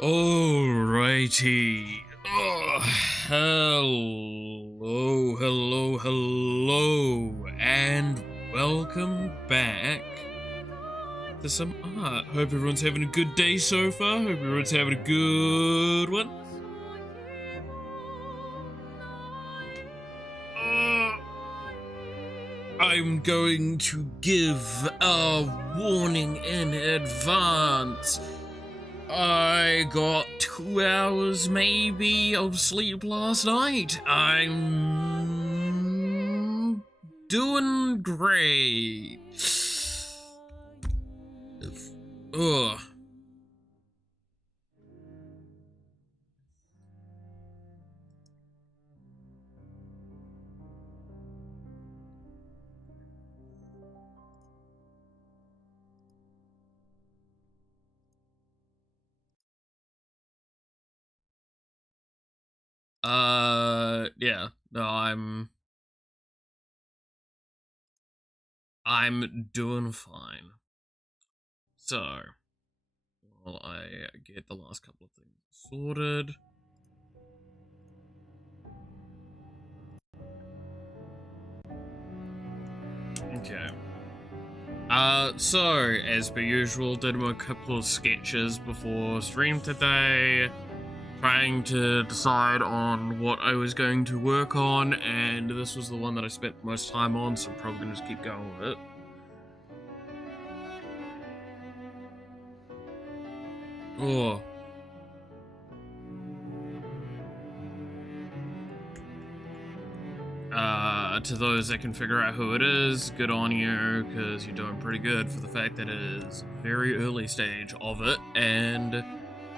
Alrighty. Oh, hello, and welcome back to some art. Hope everyone's having a good day so far. Hope everyone's having a good one. I'm going to give a warning in advance. I got 2 hours maybe of sleep last night. I'm doing great. Ugh. Yeah, no, I'm doing fine. So, while I get the last couple of things sorted. Okay. So, as per usual, did a couple of sketches before stream today, trying to decide on what I was going to work on, and this was the one that I spent most time on, so I'm probably gonna just keep going with it. Oh. To those that can figure out who it is, good on you, because you're doing pretty good for the fact that it is very early stage of it, and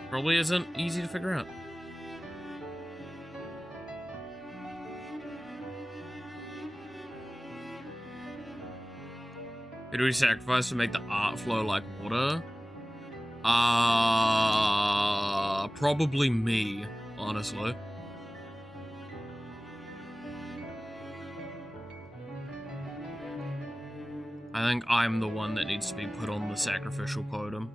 probably isn't easy to figure out. Who do we sacrifice to make the art flow like water? Probably me, honestly. I think I'm the one that needs to be put on the sacrificial podium.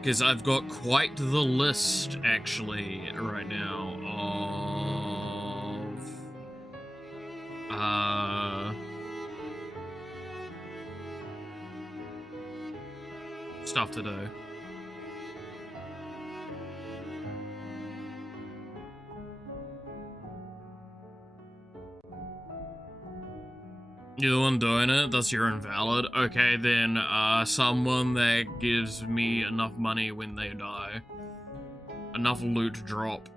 Because I've got quite the list, actually, right now, of... stuff to do. You're the one doing it? That's your invalid? Okay, then, someone that gives me enough money when they die. Enough loot to drop.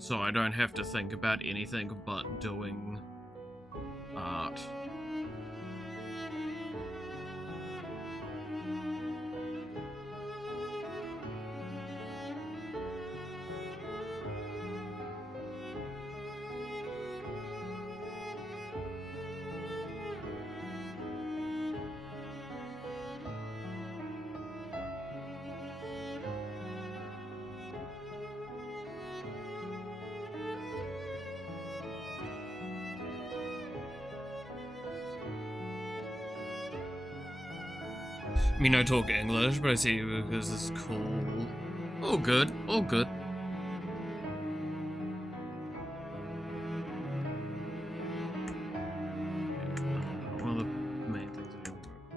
So I don't have to think about anything but doing art. I mean, I talk English, but I see you because it's cool. All good, all good. One of the main things I need to work on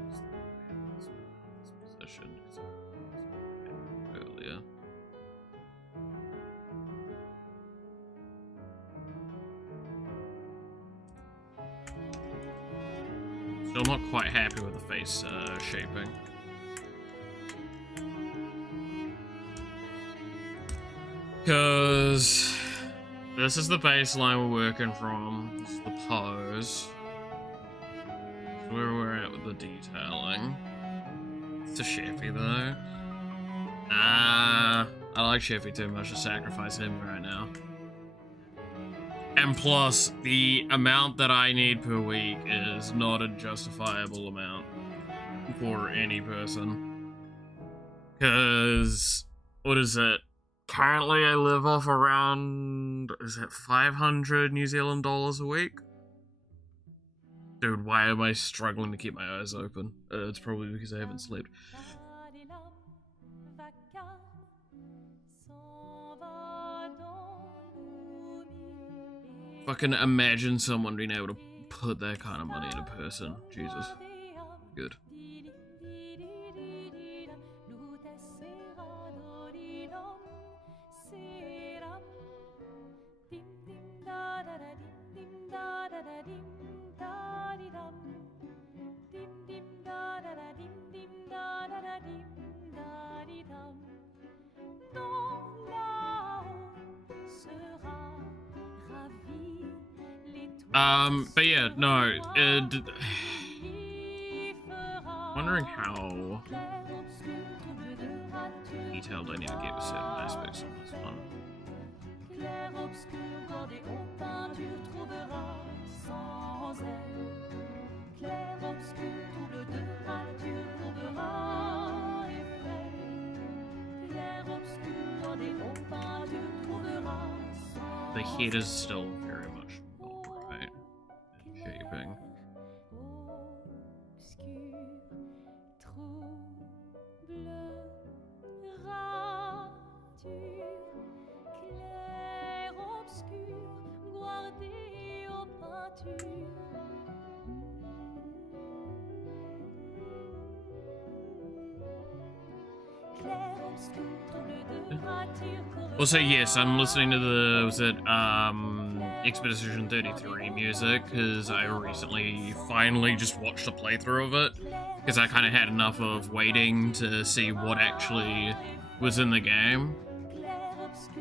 is this position, because I was earlier. Still not quite happy with the face shaping. Because this is the baseline we're working from. This is the pose. This is where we're at with the detailing. It's a Sheffy though. I like Sheffy too much to sacrifice him right now. And plus, the amount that I need per week is not a justifiable amount for any person. Because what is it? Currently, I live off around, is it 500 New Zealand dollars a week? Dude, why am I struggling to keep my eyes open? It's probably because I haven't slept. Fucking imagine someone being able to put that kind of money in a person. Jesus. Good. But yeah, no, wondering how detailed I need to get with certain aspects on this one. The head is still very much alright in shaping. Also, yes, I'm listening to the, was it, Expedition 33 music, because I recently finally just watched a playthrough of it, because I kind of had enough of waiting to see what actually was in the game,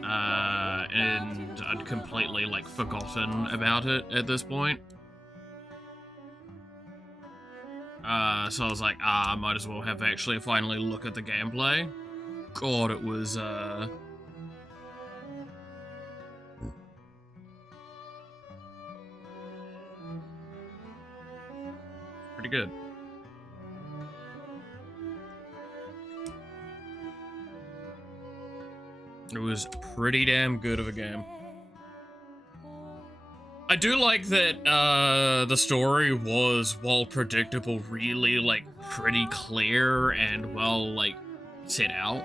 and I'd completely, like, forgotten about it at this point. So I was like, might as well have actually finally look at the gameplay. God, it was, pretty good. It was pretty damn good of a game. I do like that the story was, while predictable, really, like, pretty clear and well, like, set out.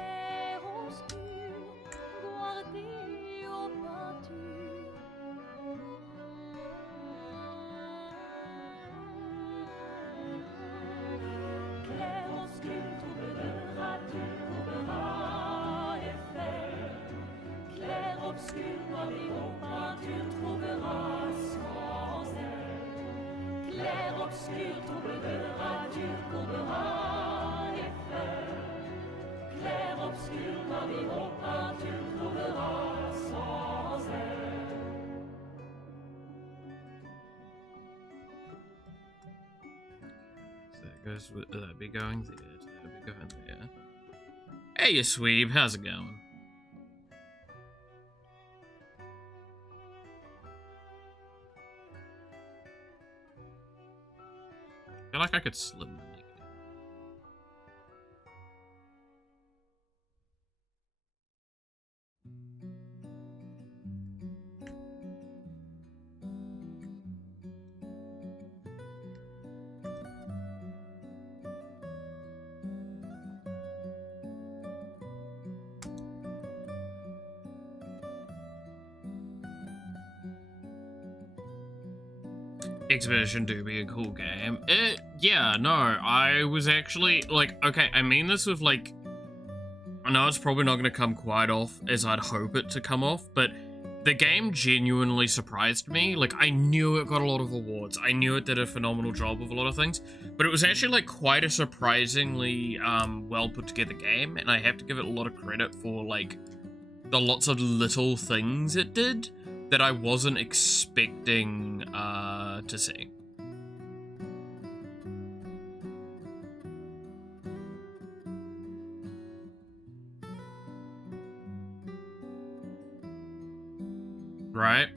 That'd be going there, that'd be going there. Hey, you sweeb, how's it going? I feel like I could slim the neck. Expedition do be a cool game. Yeah, no, I was actually, like, okay, I mean this with, like, I know it's probably not going to come quite off as I'd hope it to come off, but the game genuinely surprised me. Like, I knew it got a lot of awards. I knew it did a phenomenal job of a lot of things, but it was actually, like, quite a surprisingly, well put together game, and I have to give it a lot of credit for, like, the lots of little things it did that I wasn't expecting to see. Right?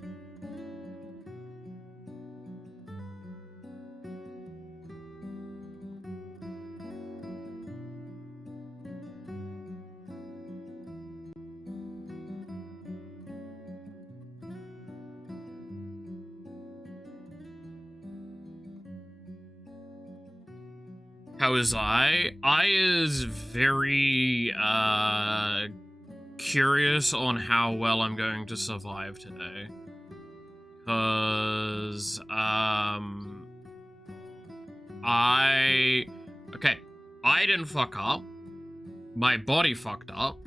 How is I is very curious on how well I'm going to survive today. Cause I didn't fuck up. My body fucked up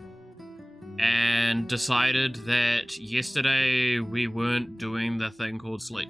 and decided that yesterday we weren't doing the thing called sleep.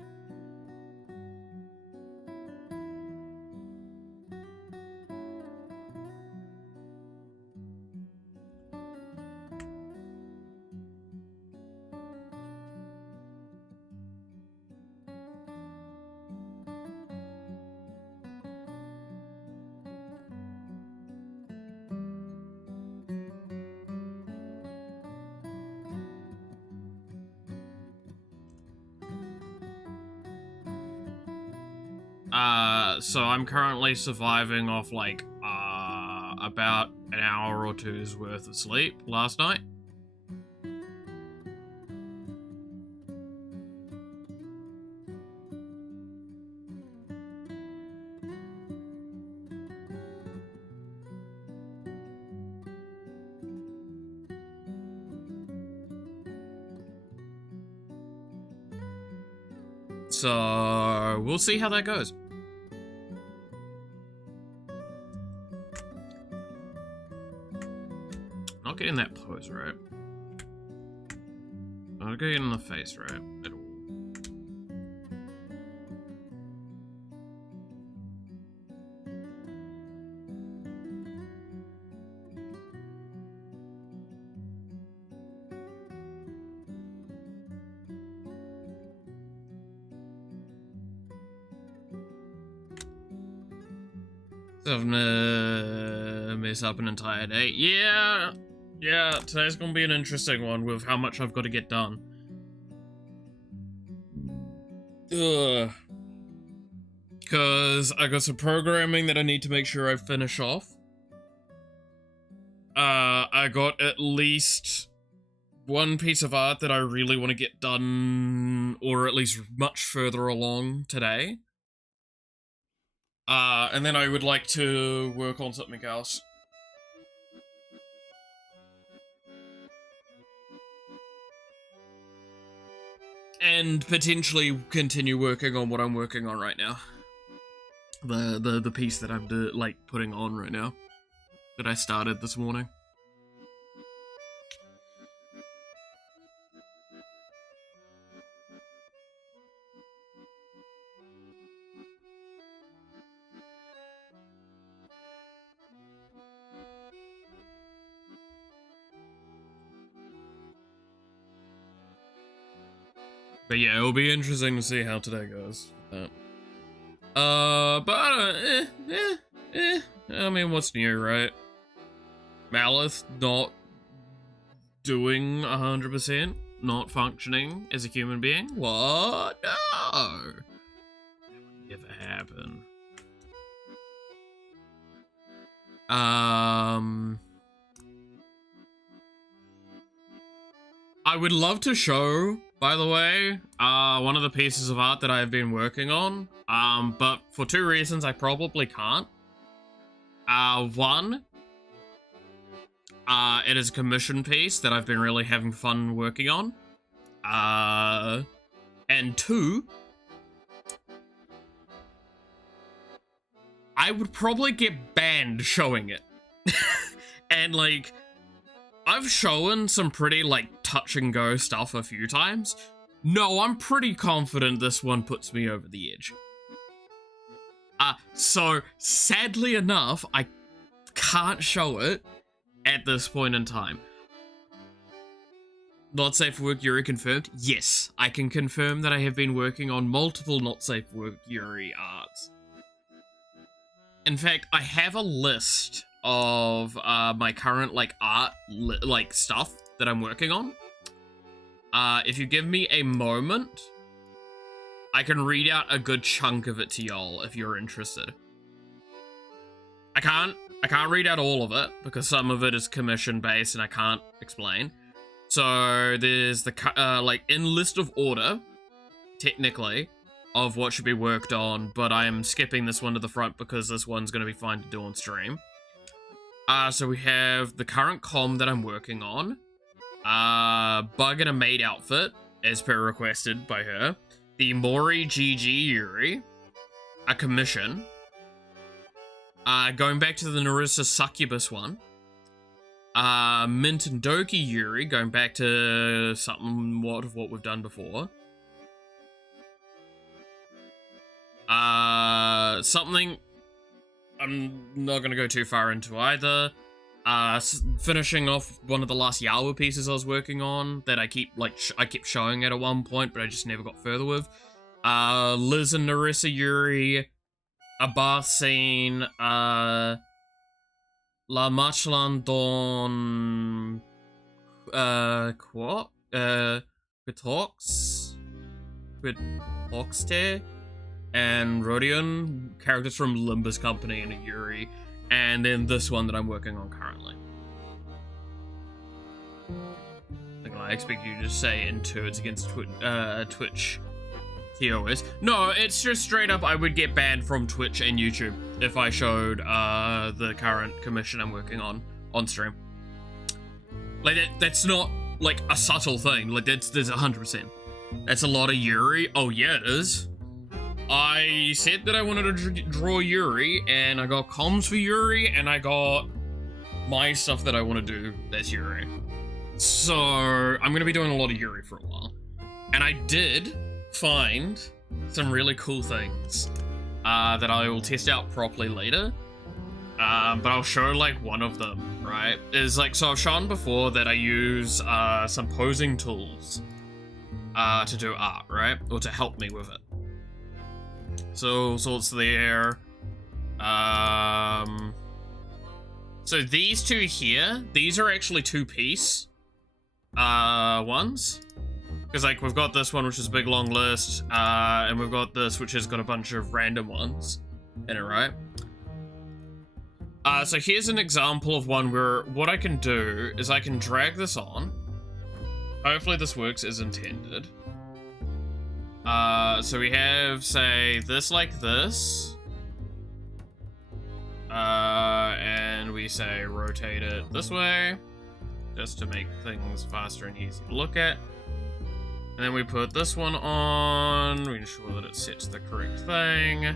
So I'm currently surviving off like about an hour or two's worth of sleep last night. So we'll see how that goes. Not getting that pose right. Not getting in the face right at all. Having to mess up an entire day. Yeah, today's gonna be an interesting one with how much I've got to get done. Ugh. Because I got some programming that I need to make sure I finish off. I got at least one piece of art that I really want to get done, or at least much further along today. And then I would like to work on something else. And potentially continue working on what I'm working on right now. The piece that I'm like putting on right now. That I started this morning. But yeah, it'll be interesting to see how today goes. I mean, what's new, right? Malith not doing 100%, not functioning as a human being? What? No! Never happen. I would love to show, by the way, one of the pieces of art that I've been working on, but for two reasons I probably can't. One, it is a commission piece that I've been really having fun working on. And two, I would probably get banned showing it. And like, I've shown some pretty like touch and go stuff a few times. No, I'm pretty confident this one puts me over the edge. So sadly enough, I can't show it at this point in time. Not safe for work Yuri confirmed? Yes, I can confirm that I have been working on multiple not safe for work Yuri arts. In fact, I have a list of my current like art like stuff that I'm working on. If you give me a moment, I can read out a good chunk of it to y'all if you're interested. I can't read out all of it because some of it is commission based and I can't explain. So there's the like in list of order, technically, of what should be worked on, but I am skipping this one to the front because this one's going to be fine to do on stream. So we have the current comm that I'm working on. Bug and a maid outfit, as per requested by her. The Mori GG Yuri. A commission. Going back to the Narissa Succubus one. Mint and Doki Yuri, going back to somewhat of what we've done before. Something I'm not going to go too far into either. Finishing off one of the last Yawa pieces I was working on that I keep, I kept showing it at one point, but I just never got further with. Liz and Narissa Yuri, a bath scene, La Marcheland Don, quoi? Quitoxte, and Rodion, characters from Limbus Company and a Yuri, and then this one that I'm working on currently. I expect you to say in turds against Twitch TOS. No, it's just straight up I would get banned from Twitch and YouTube if I showed the current commission I'm working on stream. Like, that's not, like, a subtle thing. Like, there's 100%. That's a lot of Yuri. Oh, yeah, it is. I said that I wanted to draw Yuri, and I got comms for Yuri, and I got my stuff that I want to do that's Yuri. So, I'm going to be doing a lot of Yuri for a while. And I did find some really cool things that I will test out properly later. But I'll show, like, one of them, right? Is, like, so I've shown before that I use some posing tools to do art, right? Or to help me with it. So it's there. So these two here, these are actually two-piece ones. Because, like, we've got this one, which is a big, long list, and we've got this, which has got a bunch of random ones in it, right? So here's an example of one where what I can do is I can drag this on. Hopefully this works as intended. So we have, say, this like this. And we say rotate it this way, just to make things faster and easier to look at. And then we put this one on, we ensure that it sets the correct thing.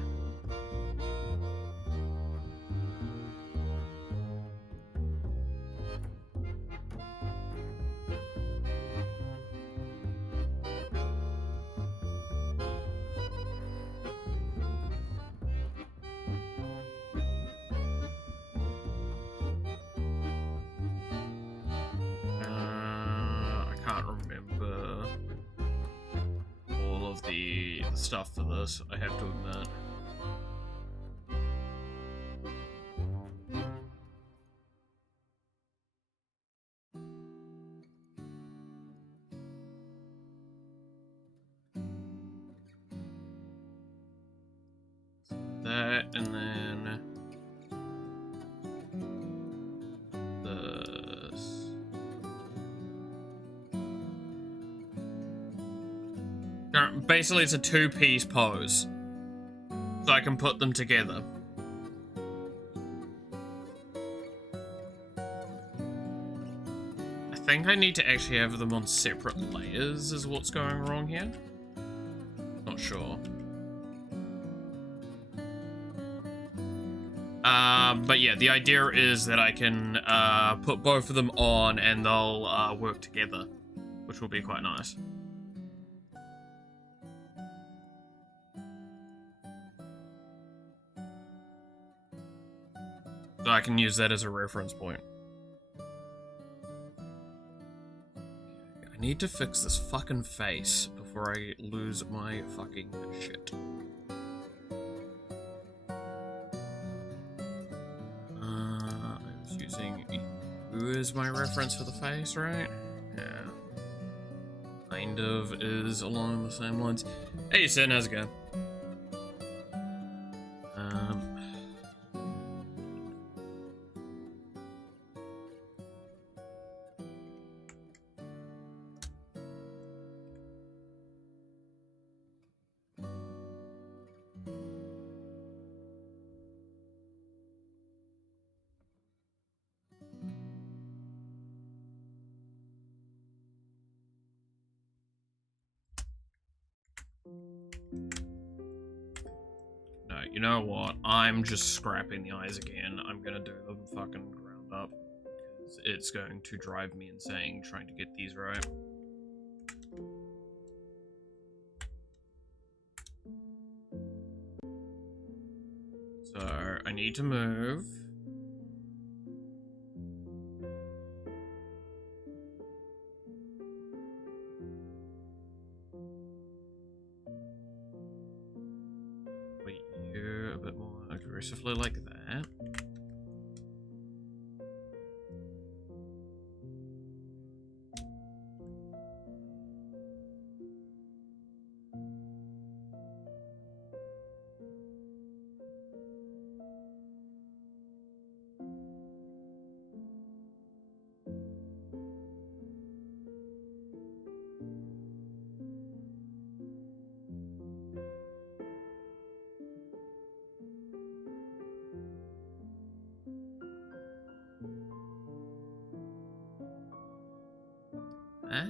The stuff for this, I have to admit. That, and then this. Basically, it's a two-piece pose, so I can put them together. I think I need to actually have them on separate layers is what's going wrong here. Not sure. But yeah, the idea is that I can put both of them on and they'll work together, which will be quite nice. So I can use that as a reference point. I need to fix this fucking face before I lose my fucking shit. I was using who is my reference for the face, right? Yeah. Kind of is along the same lines. Hey, Sin, how's it going? You know what? I'm just scrapping the eyes again. I'm gonna do them fucking ground up. Because it's going to drive me insane trying to get these right. So, I need to move. Wait, you a bit more aggressively like that. That?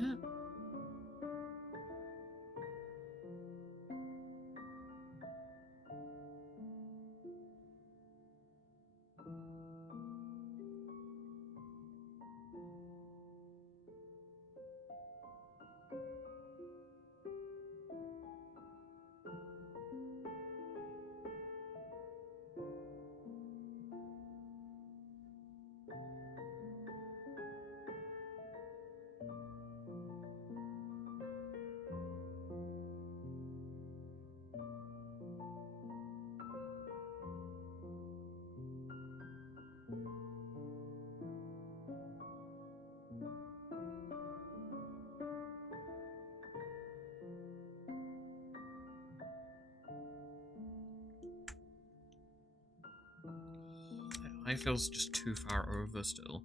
That eye feels just too far over still.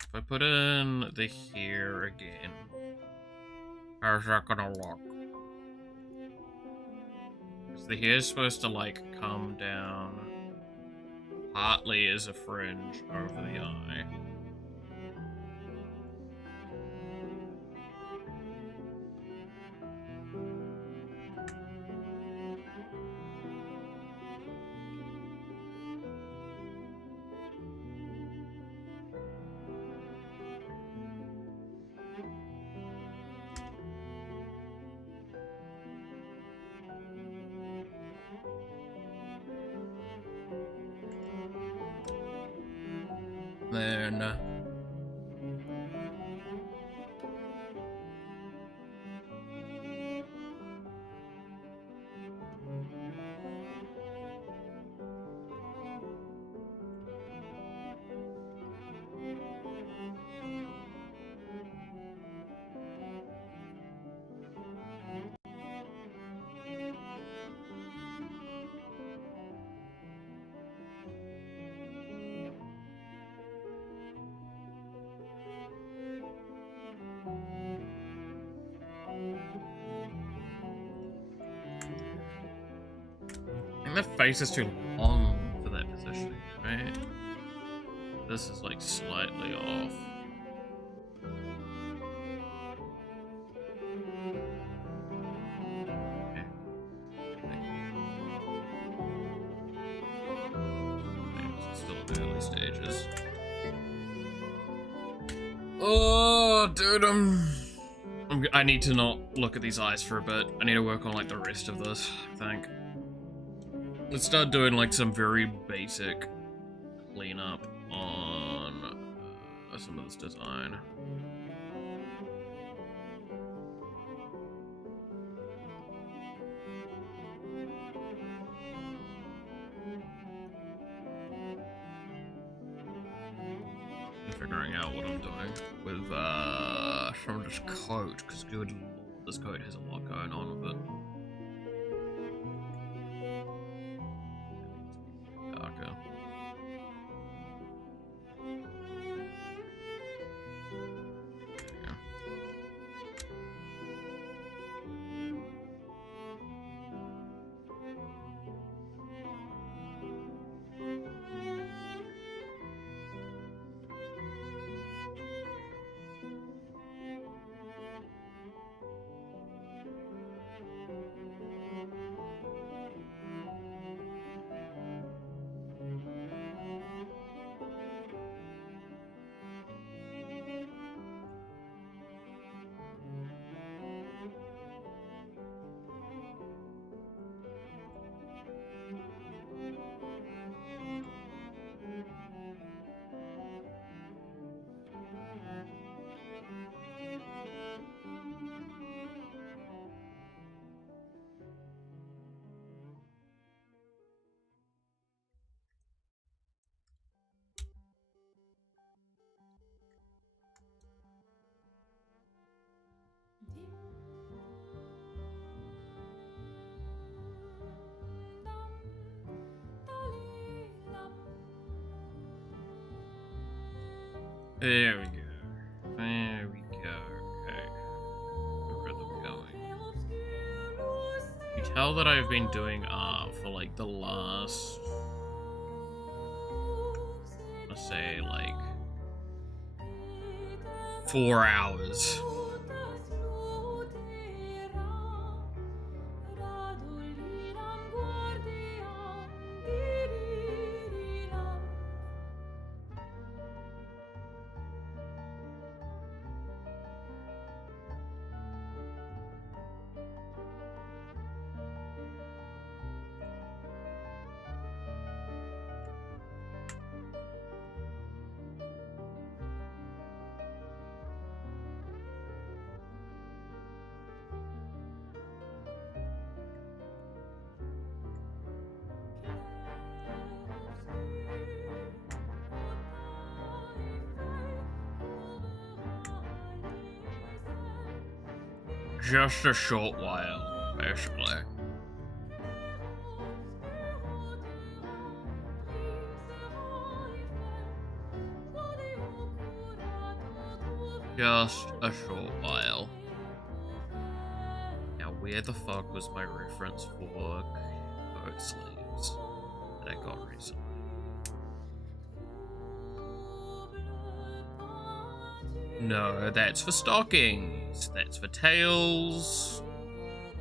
If I put in the here again, how's that gonna look? Because the hair's supposed to like come down partly as a fringe over the eye. Then I think the face is too long for that positioning, right? This is like slightly off. Okay. It's still in the early stages. Oh, dude, I need to not look at these eyes for a bit. I need to work on like the rest of this, I think. Let's start doing like some very basic cleanup on some of this design. Figuring out what I'm doing with some of this coat, because good lord, this coat has a lot going on with it. Darker. There we go. There we go. Okay. Where are them going? You tell that I've been doing art for like the last, let's say, like 4 hours. Just a short while, basically. Just a short while. Now, where the fuck was my reference for coat sleeves that I got recently? No, that's for stockings. That's for tails.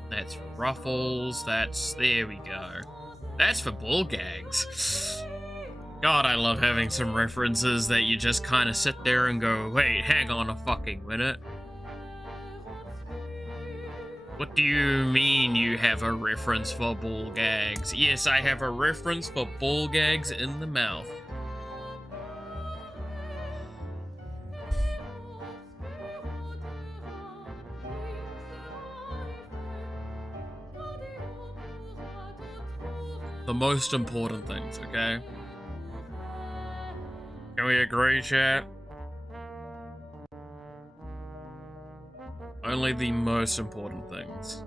That's for ruffles. There we go. That's for ball gags. God, I love having some references that you just kind of sit there and go, wait, hang on a fucking minute. What do you mean you have a reference for ball gags? Yes, I have a reference for ball gags in the mouth. The most important things, okay? Can we agree, chat? Only the most important things.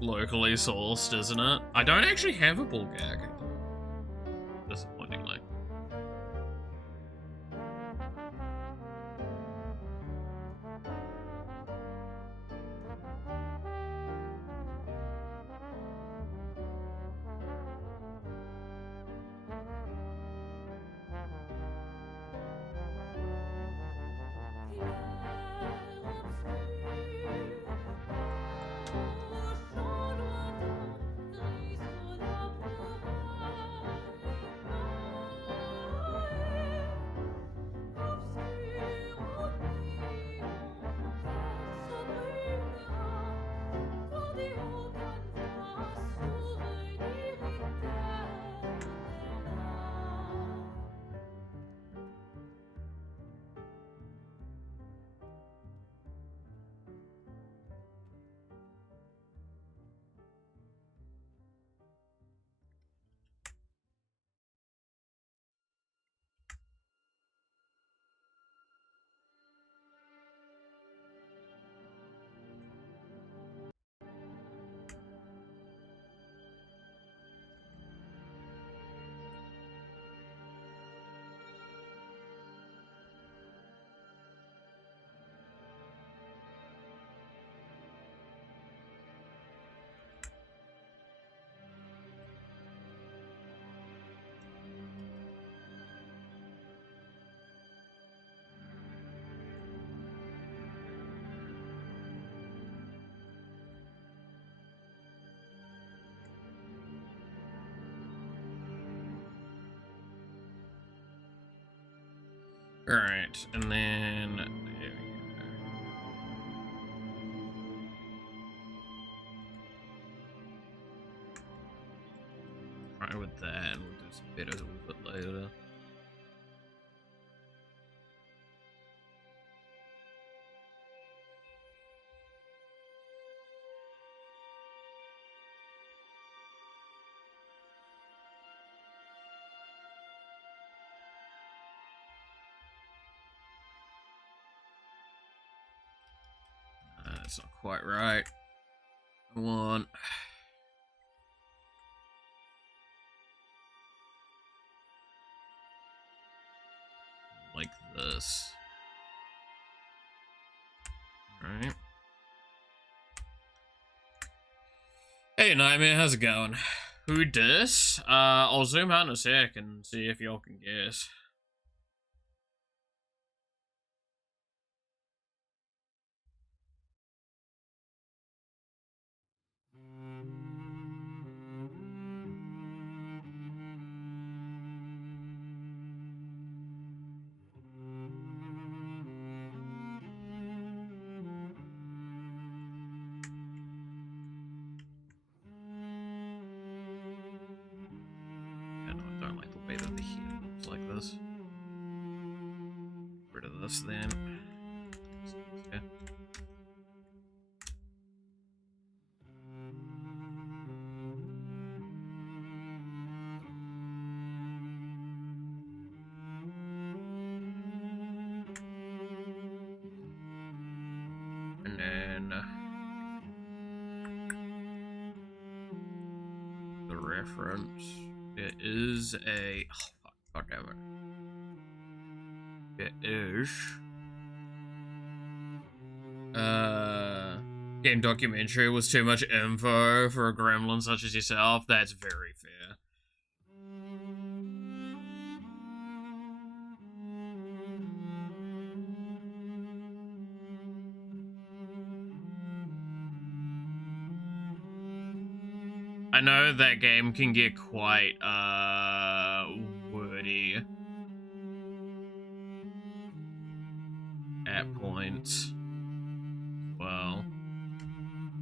Locally sourced, isn't it? I don't actually have a ball gag. Disappointingly. Alright, and then there we go. Try with that, and we'll do some bit a little bit later. that's not quite right. I want... like this. Alright. Hey, Nightmare, how's it going? Who dis? I'll zoom out in a sec and see if y'all can guess. Then. Yeah. And then the reference. It is a god damn it. It is game documentary was too much info for a gremlin such as yourself. That's very fair. I know that game can get quite wordy at points. Well,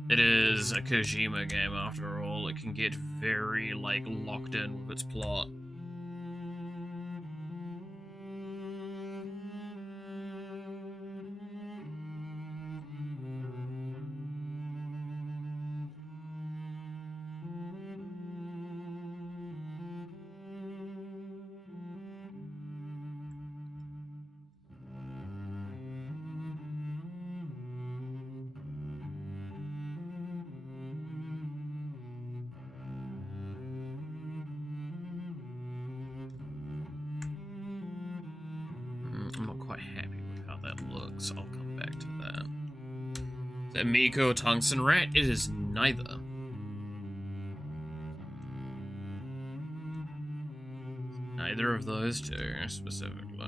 it is a Kojima game after all. It can get very, like, locked in with its plot. I'm not quite happy with how that looks. I'll come back to that. Is that Miko Tungsten Rat? It is neither. Neither of those two, specifically.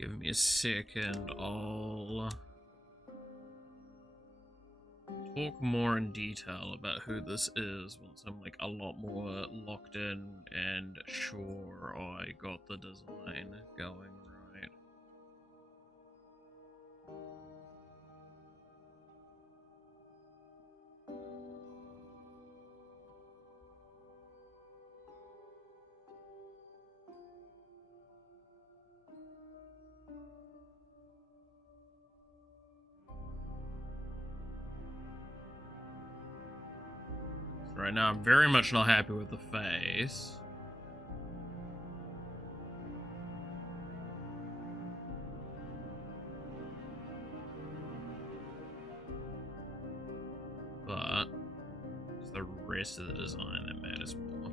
Give me a second, I'll talk more in detail about who this is once I'm like a lot more locked in and sure I got the design going right. Right now, I'm very much not happy with the face. But it's the rest of the design that matters more.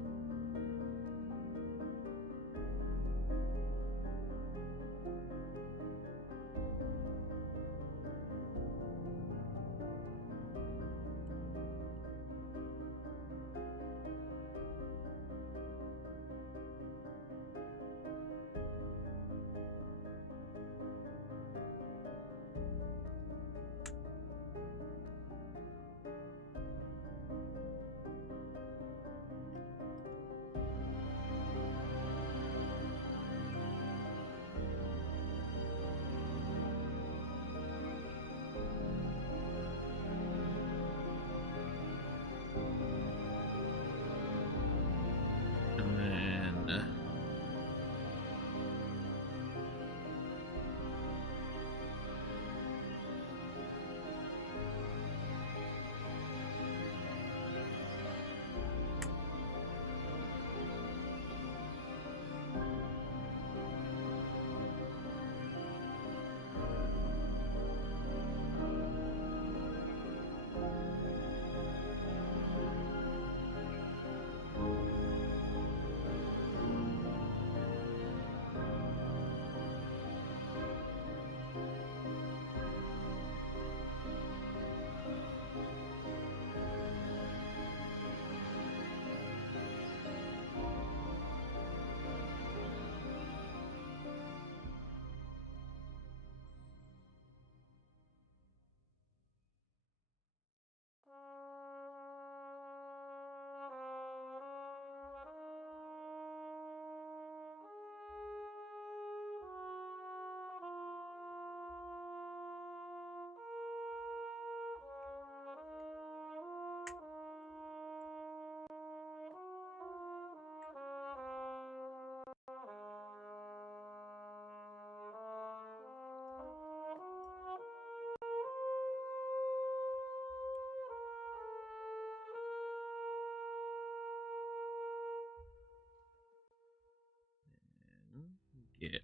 Yeah.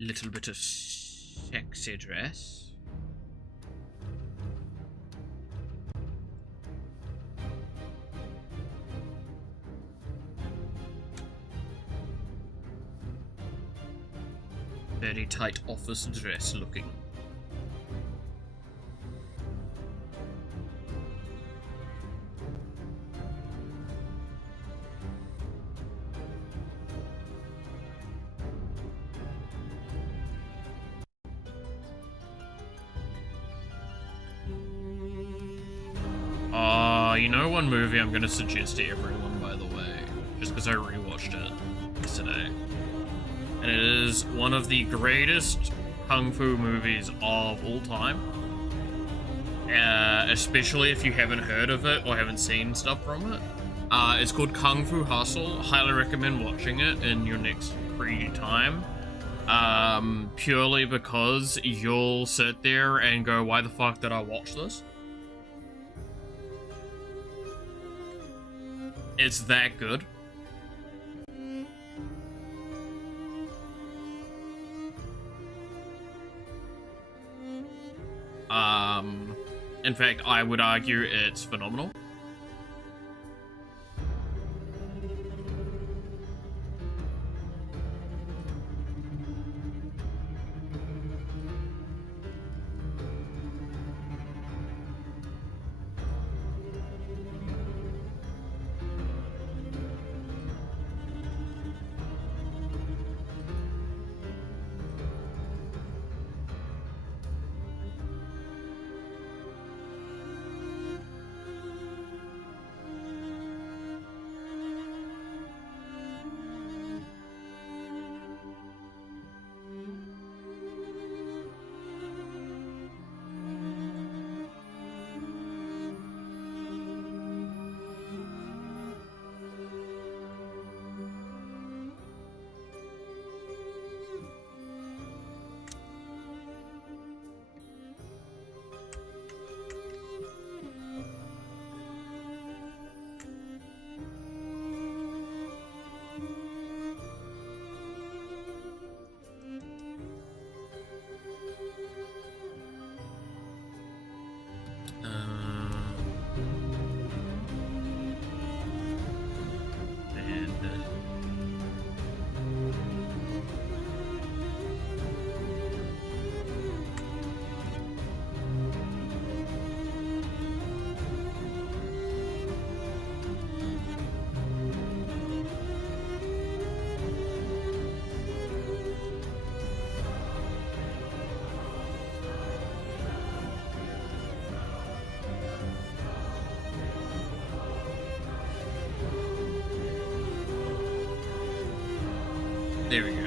Little bit of sexy dress. Very tight office dress looking. You know one movie I'm gonna suggest to everyone, by the way, just because I rewatched it yesterday. And it is one of the greatest kung fu movies of all time. Especially if you haven't heard of it or haven't seen stuff from it. It's called Kung Fu Hustle. Highly recommend watching it in your next free time. Purely because you'll sit there and go, why the fuck did I watch this? It's that good. In fact, I would argue it's phenomenal. There we go.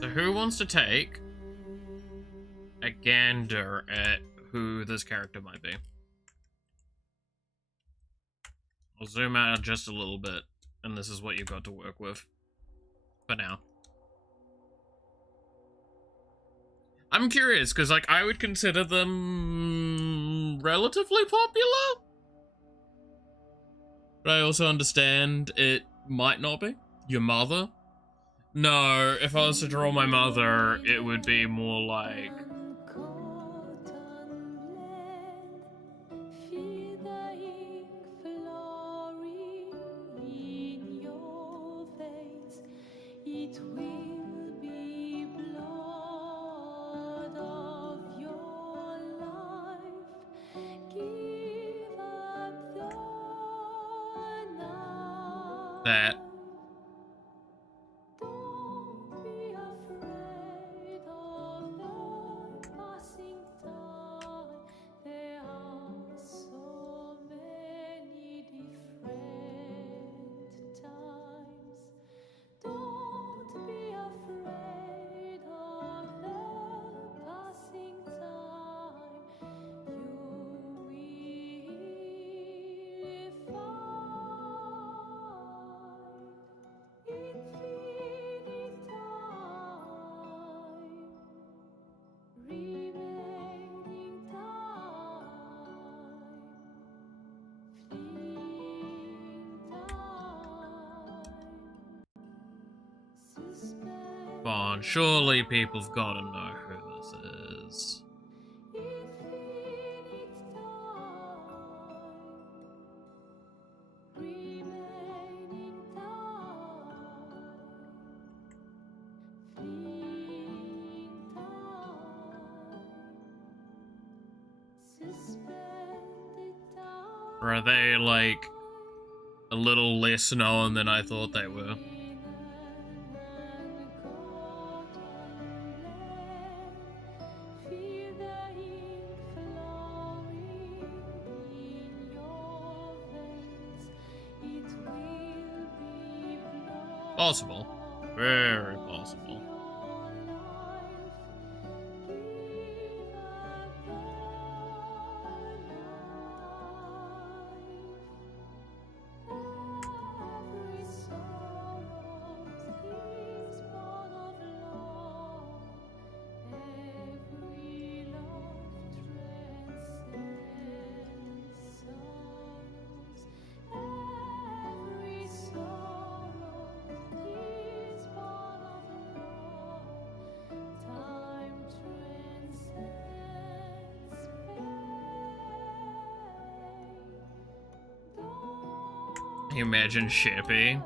So who wants to take a gander at who this character might be? I'll zoom out just a little bit, and this is what you've got to work with for now. I'm curious, because, like, I would consider them relatively popular. But I also understand it might not be. Your mother? No, if I was to draw my mother, it would be more like... It will be blood of your life. Give up the knife. that. Don't be afraid of the passing time. There are so many different times. Come on, surely people've gotta know who this is. Or are they, like, a little less known than I thought they were? Possible. Very possible. Imagine Shippy.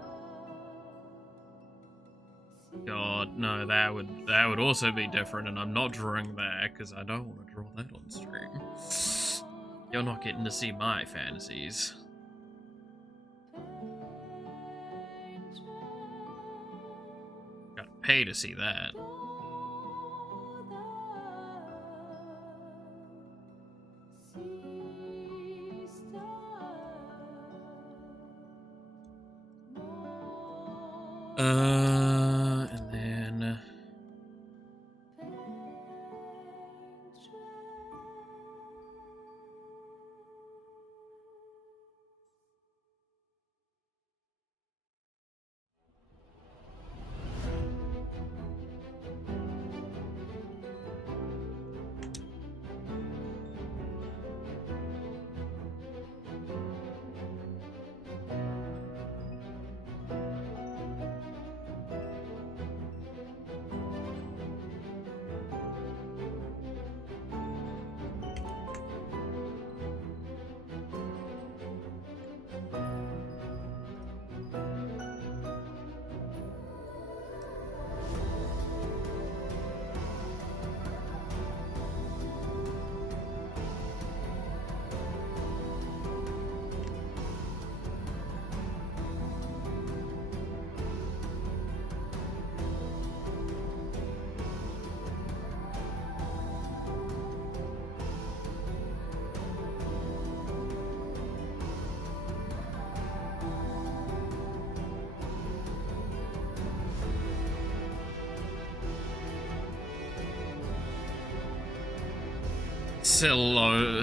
God, no, that would also be different, and I'm not drawing that because I don't want to draw that on stream. You're not getting to see my fantasies. Gotta pay to see that. And then...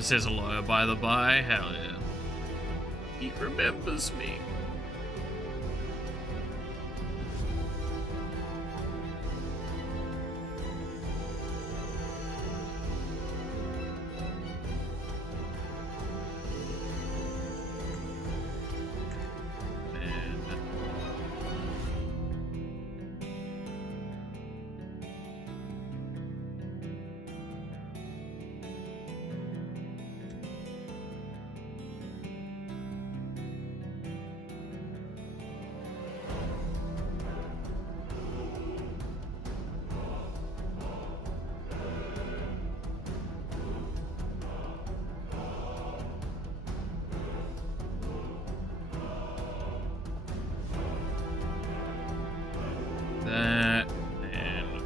Says hello, by the by. Hell yeah. He remembers me. That, and...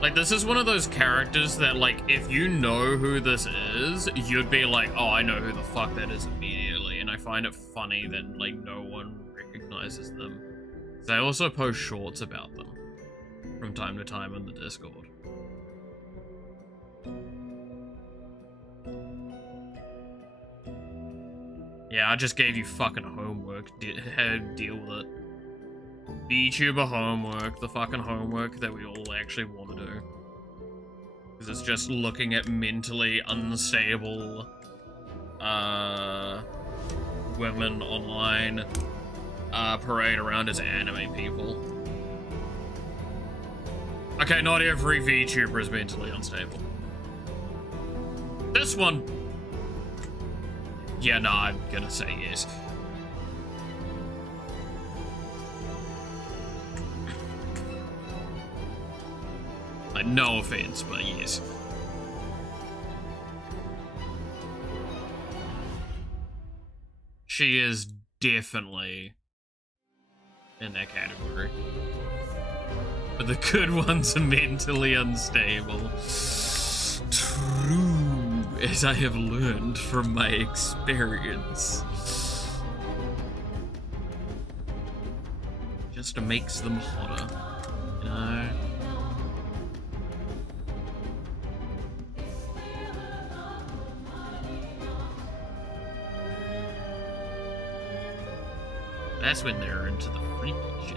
like, this is one of those characters that, like, if you know who this is, you'd be like, oh, I know who the fuck that is immediately, and I find it funny that, like, no one recognizes them. They also post shorts about them from time to time on the Discord. Yeah, I just gave you fucking homework. Deal with it. VTuber homework, the fucking homework that we all actually want to do. Because it's just looking at mentally unstable, women online parade around as anime people. Okay, not every VTuber is mentally unstable. This one... Yeah, no, I'm gonna say yes. Like, no offense, but yes. She is definitely in that category. But the good ones are mentally unstable. True, as I have learned from my experience. Just makes them hotter, you know? That's when they're into the freaky shit.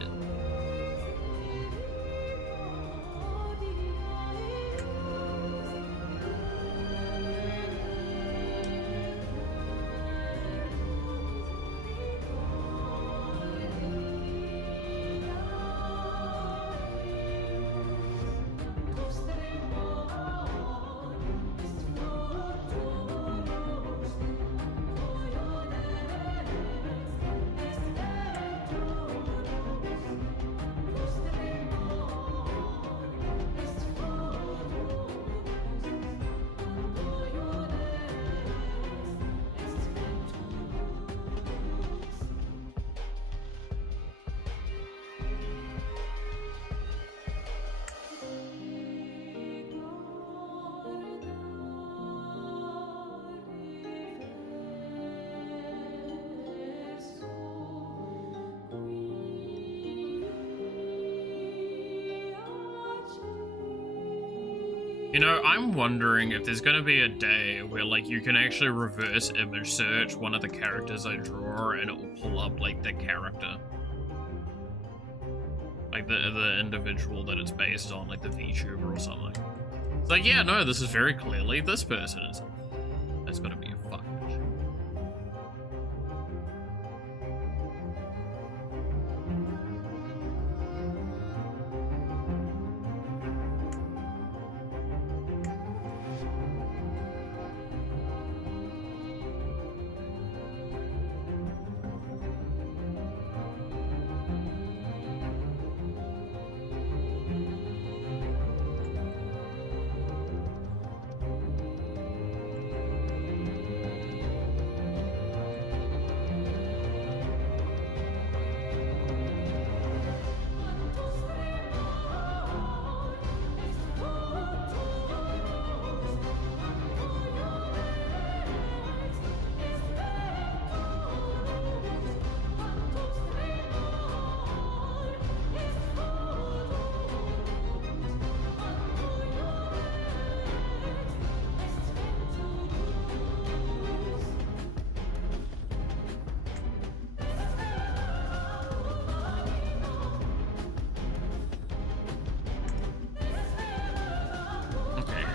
You know, I'm wondering if there's gonna be a day where, like, you can actually reverse image search one of the characters I draw and it will pull up, like, the character. Like, the individual that it's based on, like the VTuber or something. It's like, yeah, no, this is very clearly this person. That's gonna be a fucking issue.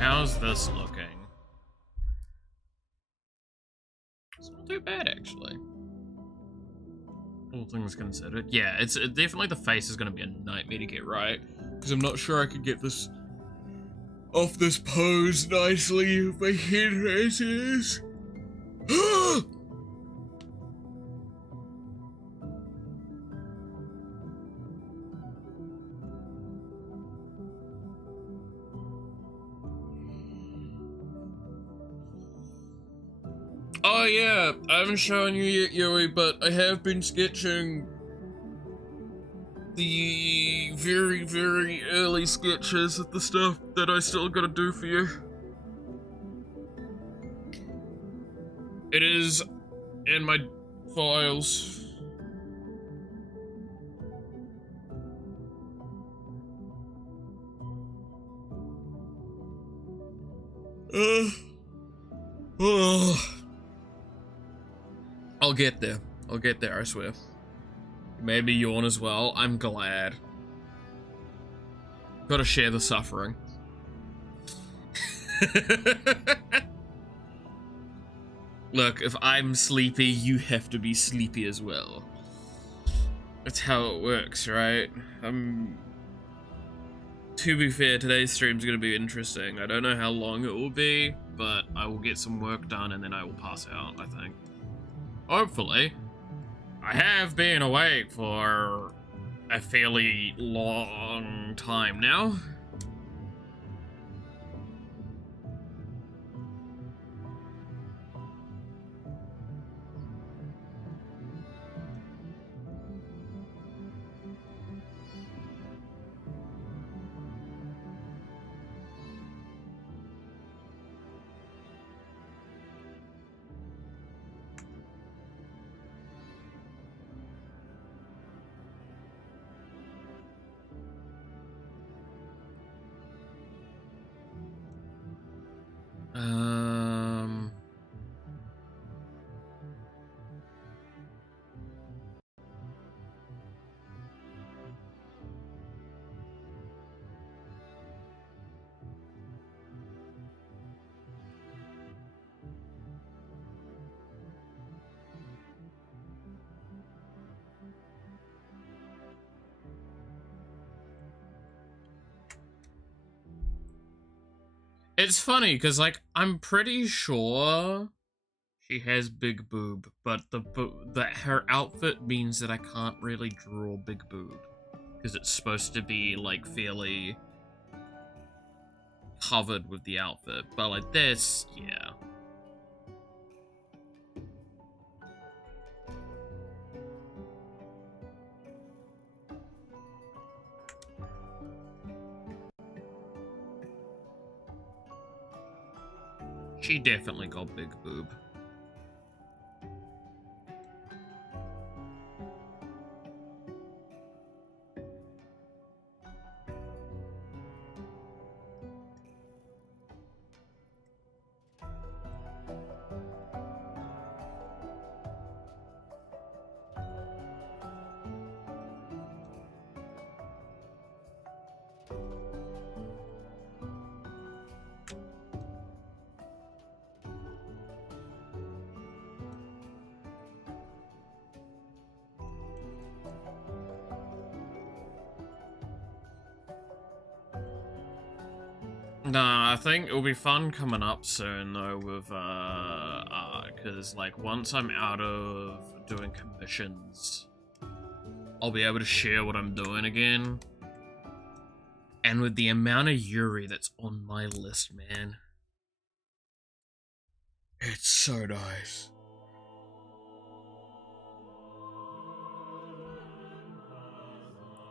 How's this looking? It's not too bad, actually. All things considered. Yeah, it's definitely the face is going to be a nightmare to get right. Because I'm not sure I could get this off this pose nicely with my head as it is. Oh yeah, I haven't shown you yet, Yui, but I have been sketching the very, very early sketches of the stuff that I still gotta do for you. It is in my files. I'll get there. I'll get there, I swear. Maybe yawn as well. I'm glad. Gotta share the suffering. Look, if I'm sleepy, you have to be sleepy as well. That's how it works, right? To be fair, today's stream's gonna be interesting. I don't know how long it will be, but I will get some work done and then I will pass out, I think. Hopefully. I have been awake for a fairly long time now. It's funny, because, like, I'm pretty sure she has big boob, but her outfit means that I can't really draw big boob. Because it's supposed to be, like, fairly covered with the outfit. But, like, this, yeah. She definitely got big boob. Nah, I think it'll be fun coming up soon though with art, because like once I'm out of doing commissions, I'll be able to share what I'm doing again. And with the amount of Yuri that's on my list, man, it's so nice.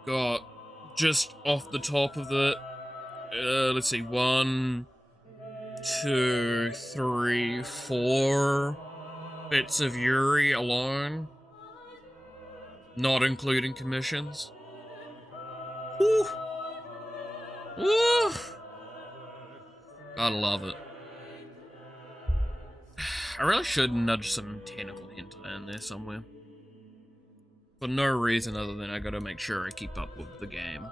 Got just off the top of the let's see, 1, 2, 3, 4 bits of Yuri alone, not including commissions. Woo! Woo! Gotta love it. I really should nudge some tentacle hentai in there somewhere. For no reason other than I gotta make sure I keep up with the game.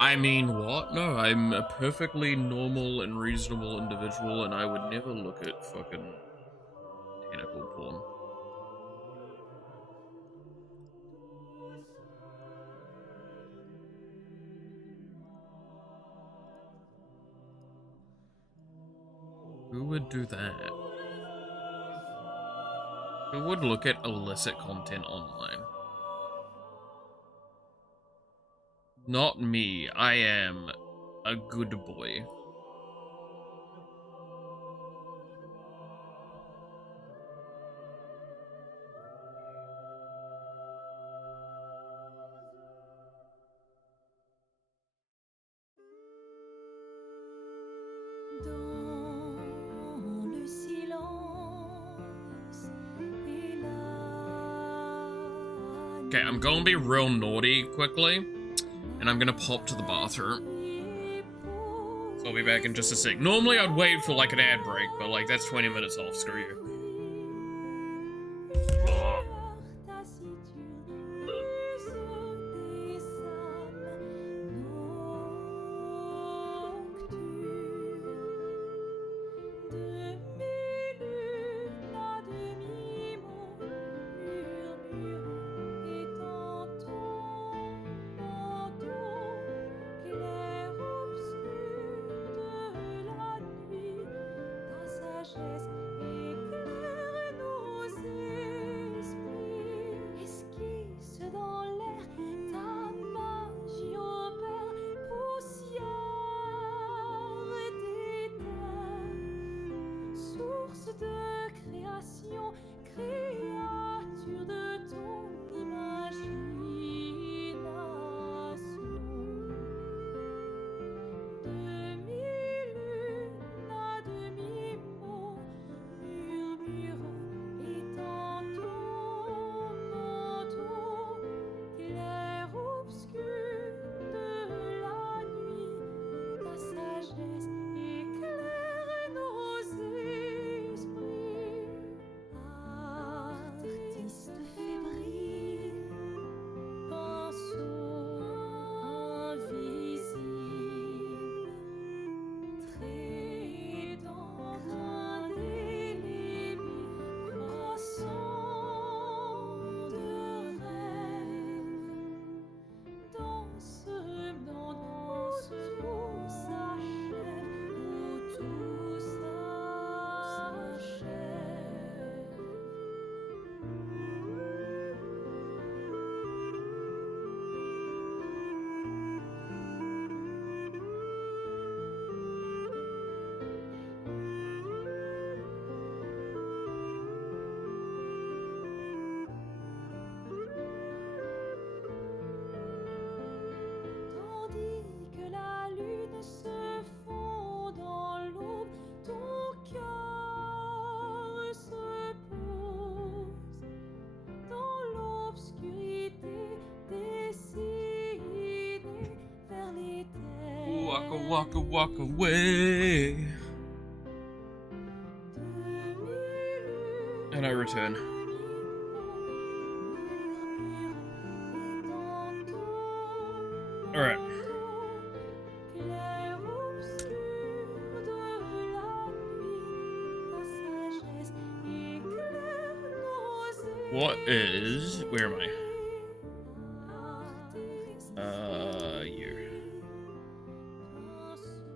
I mean, what? No, I'm a perfectly normal and reasonable individual, and I would never look at fucking tentacle porn. Who would do that? Who would look at illicit content online? Not me. I am a good boy. Dans le silence et la Okay, I'm gonna be real naughty quickly, and I'm gonna pop to the bathroom. So I'll be back in just a sec. Normally I'd wait for like an ad break, but like that's 20 minutes off, screw you. walk away. And I return. Alright. What is... Where am I? Here.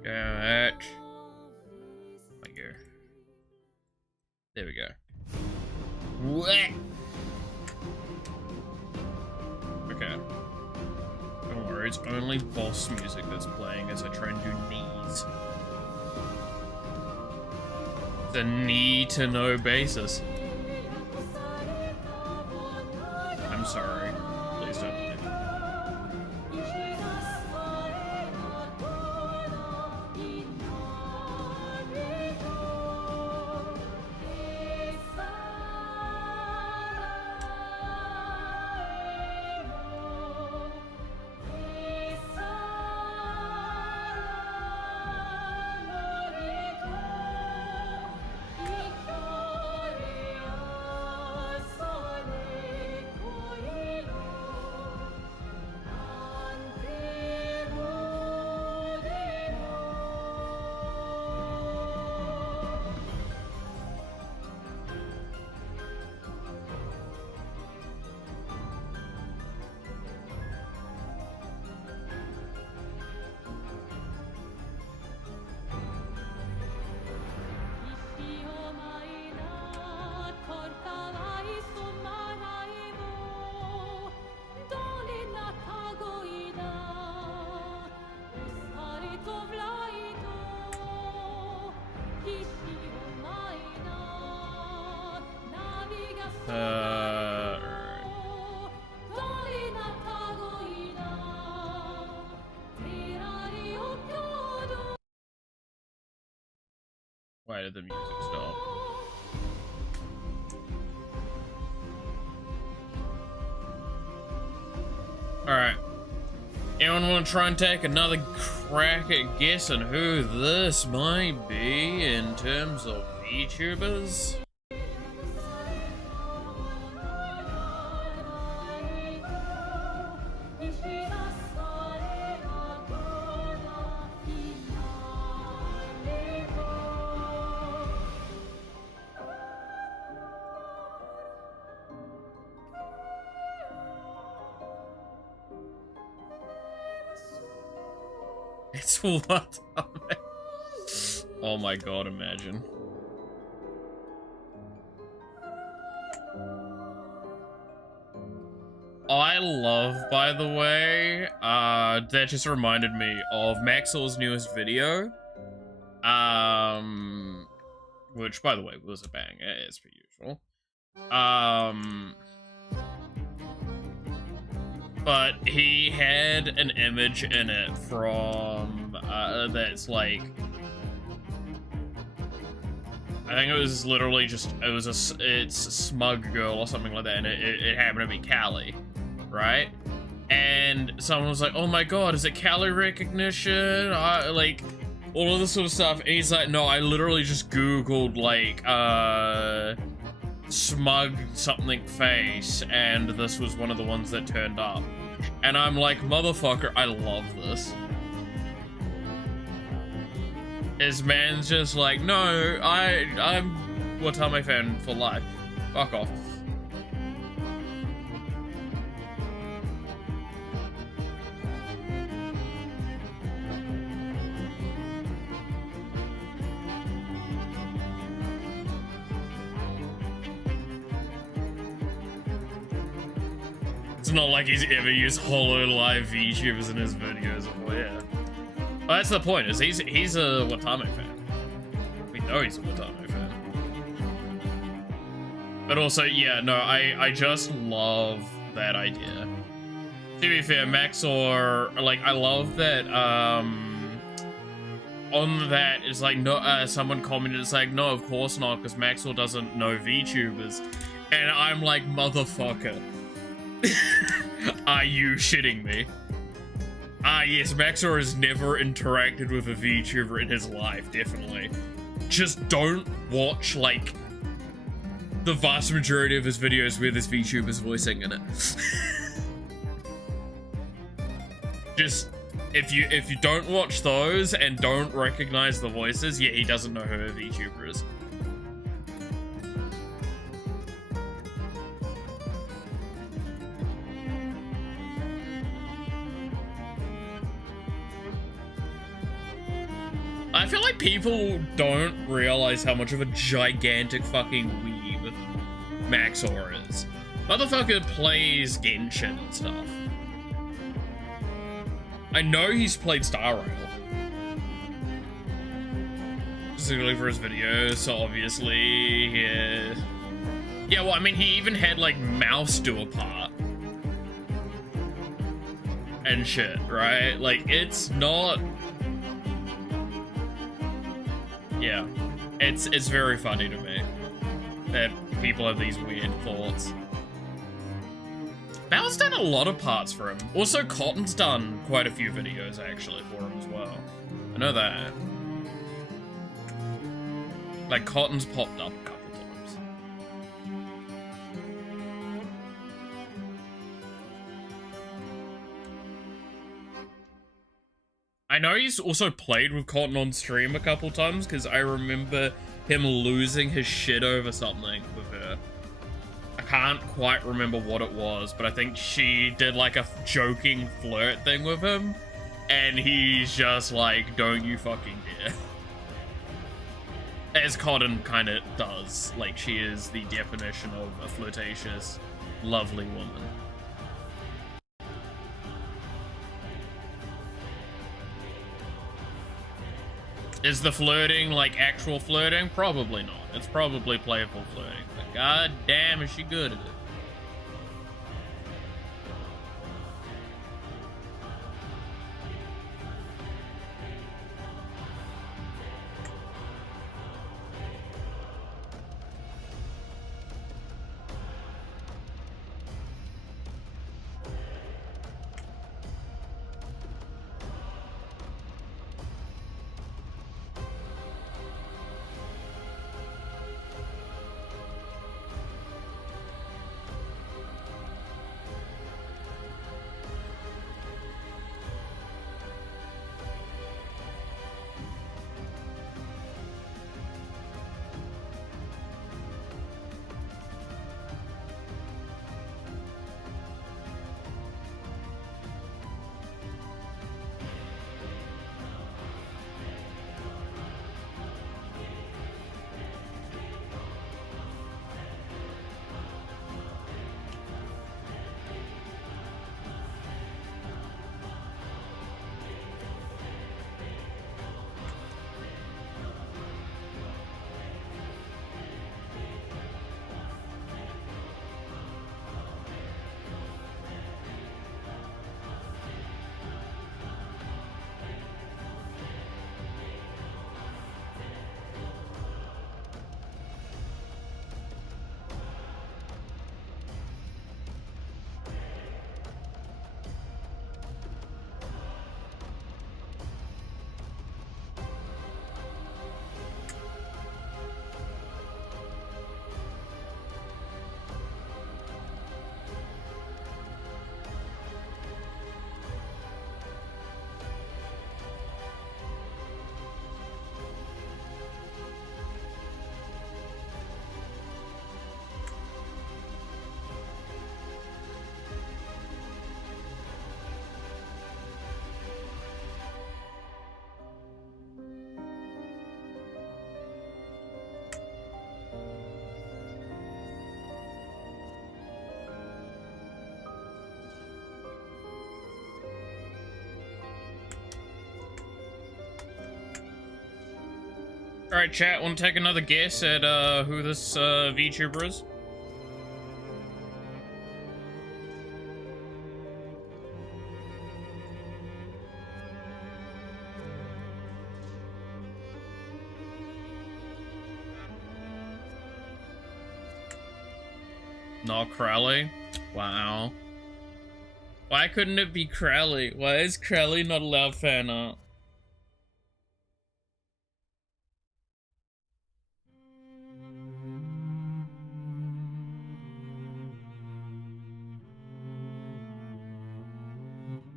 Got... My gear. There we go. What? Okay. Don't worry, it's only boss music that's playing as I try and do knees. It's a need-to-know basis. I'm sorry. Please don't do that. Why did the music stop? Alright. Anyone want to try and take another crack at guessing who this might be in terms of VTubers? It's what? Oh my god, imagine. I love, by the way, that just reminded me of Maxwell's newest video. Which, by the way, was a banger, as per usual. But he had an image in it from, that's like, I think it was literally just, it's Smug Girl or something like that, and it happened to be Callie, right? And someone was like, oh my god, is it Callie recognition? Like, all of this sort of stuff, and he's like, no, I literally just googled, like, Smug something face, and this was one of the ones that turned up. And I'm like, motherfucker, I love this. His man's just like, no, I'm Watame fan for life. Fuck off. It's not like he's ever used HoloLive VTubers in his videos. Oh yeah. Well, that's the point, is he's a Watame fan. We know he's a Watame fan. But also, yeah, no, I just love that idea. To be fair, Maxor, like, I love that, on that, it's like, no, someone commented, it's like, no, of course not, because Maxor doesn't know VTubers. And I'm like, motherfucker. Are you shitting me? Ah, yes, Maxor has never interacted with a VTuber in his life, definitely. Just don't watch, like, the vast majority of his videos where there's VTubers voicing in it. Just, if you don't watch those and don't recognize the voices, yeah, he doesn't know who a VTuber is. I feel like people don't realize how much of a gigantic fucking weeb Maxor is. Motherfucker plays Genshin and stuff. I know he's played Star Rail. Specifically for his videos, so obviously, yeah. Yeah, well, I mean, he even had, like, Mouse do a part. And shit, right? Like, it's not... Yeah, it's very funny to me that people have these weird thoughts. Bal's done a lot of parts for him. Also, Cotton's done quite a few videos actually for him as well. I know that. Like, Cotton's popped up a couple times. I know he's also played with Cotton on stream a couple times, because I remember him losing his shit over something with her. I can't quite remember what it was, but I think she did like a joking flirt thing with him, and he's just like, don't you fucking dare. As Cotton kind of does. Like, she is the definition of a flirtatious, lovely woman. Is the flirting like actual flirting? Probably not. It's probably playful flirting. But god damn, is she good at it? Alright, chat, want to take another guess at who this VTuber is? Not Crowley? Wow. Why couldn't it be Crowley? Why is Crowley not allowed fan art?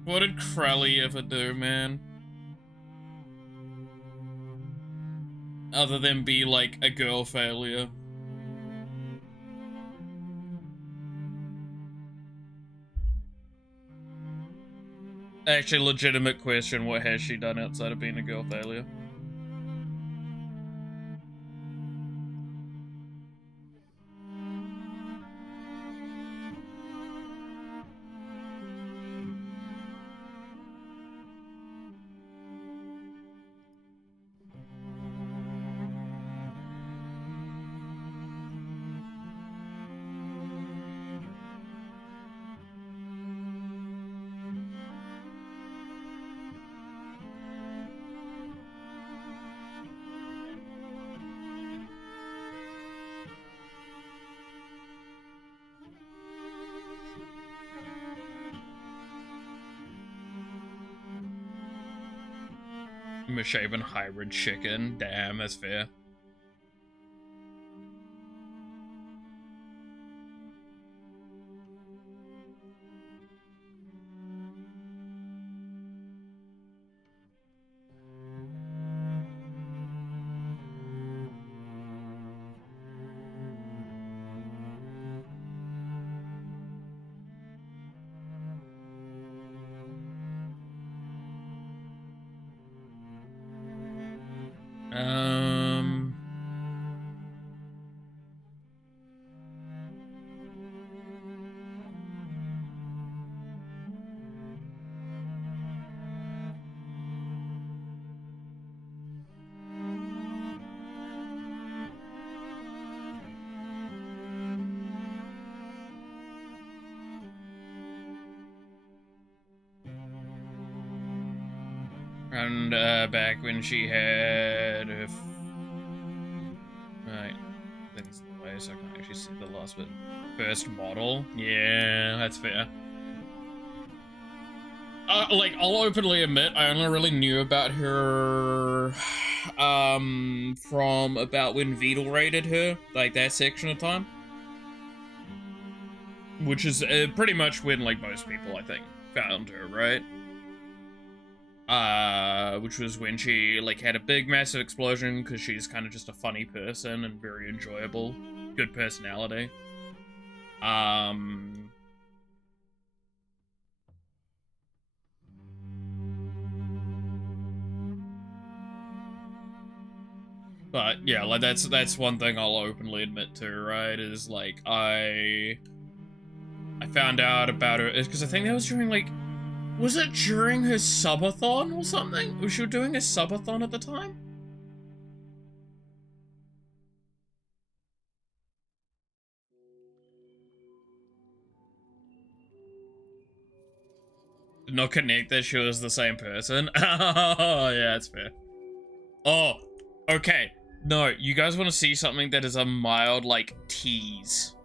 What did Crowley ever do, man? Other than be like a girl failure. Actually, legitimate question, what has she done outside of being a girl failure? Misshapen hybrid chicken. Damn, that's fair. And back when she had her right, that's the way, so I can't actually see the last bit. First model, yeah, that's fair. Like, I'll openly admit, I only really knew about her, from about when Vedal raided her, like that section of time. Which is pretty much when, like, most people, I think, found her, right? Which was when she, like, had a big, massive explosion, because she's kind of just a funny person and very enjoyable. Good personality. But, yeah, like, that's one thing I'll openly admit to, right, is, like, I found out about her, because I think that was during, like, was it during her subathon or something? Was she doing a subathon at the time? Did not connect that she was the same person. Oh, yeah, that's fair. Oh, okay. No, you guys want to see something that is a mild, like, tease.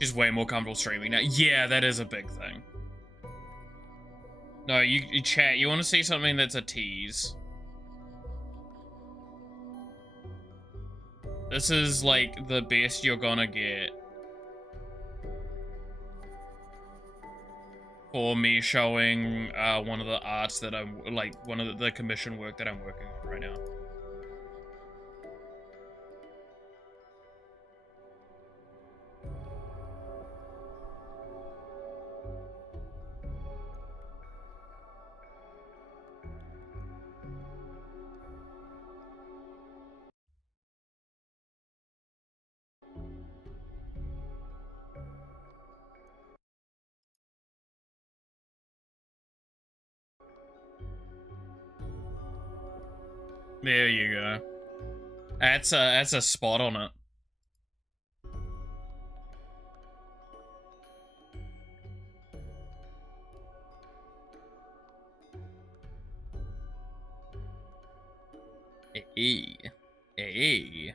She's way more comfortable streaming now. Yeah, that is a big thing. No, you chat, you want to see something that's a tease. This is, like, the best you're gonna get for me showing one of the arts that I'm, like, one of the commission work that I'm working on right now. There you go. That's a spot on it. Hey. Hey.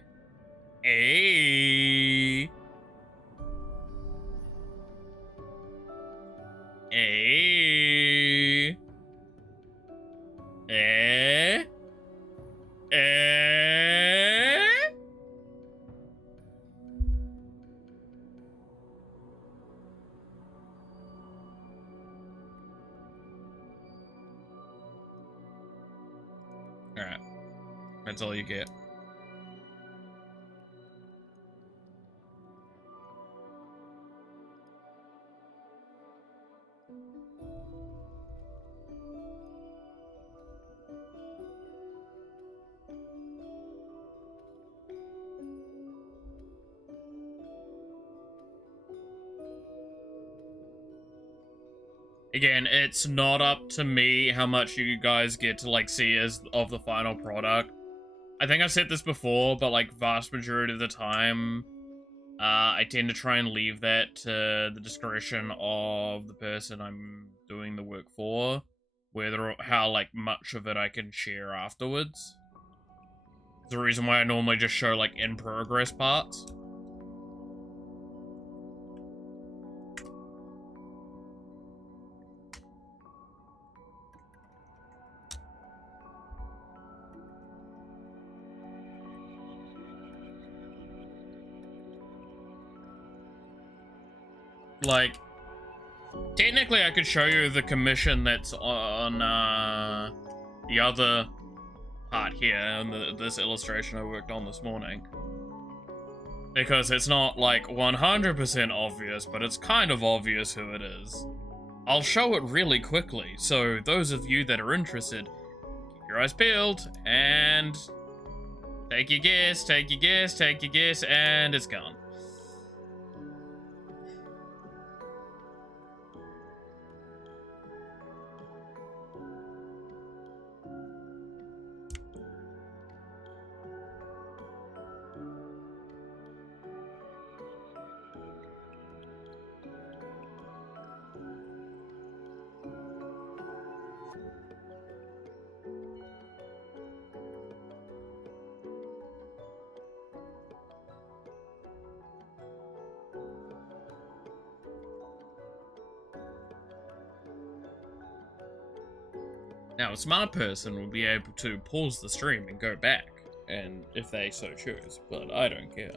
Hey. That's all you get. Again, it's not up to me how much you guys get to, like, see as of the final product. I think I've said this before, but, like, vast majority of the time, I tend to try and leave that to the discretion of the person I'm doing the work for, whether, how, like, much of it I can share afterwards. It's the reason why I normally just show, like, in-progress parts. Like, technically I could show you the commission that's on the other part here, and this illustration I worked on this morning. Because it's not, like, 100% obvious, but it's kind of obvious who it is. I'll show it really quickly, so those of you that are interested, keep your eyes peeled, and take your guess, take your guess, take your guess, and it's gone. Now, a smart person will be able to pause the stream and go back, and if they so choose, but I don't care.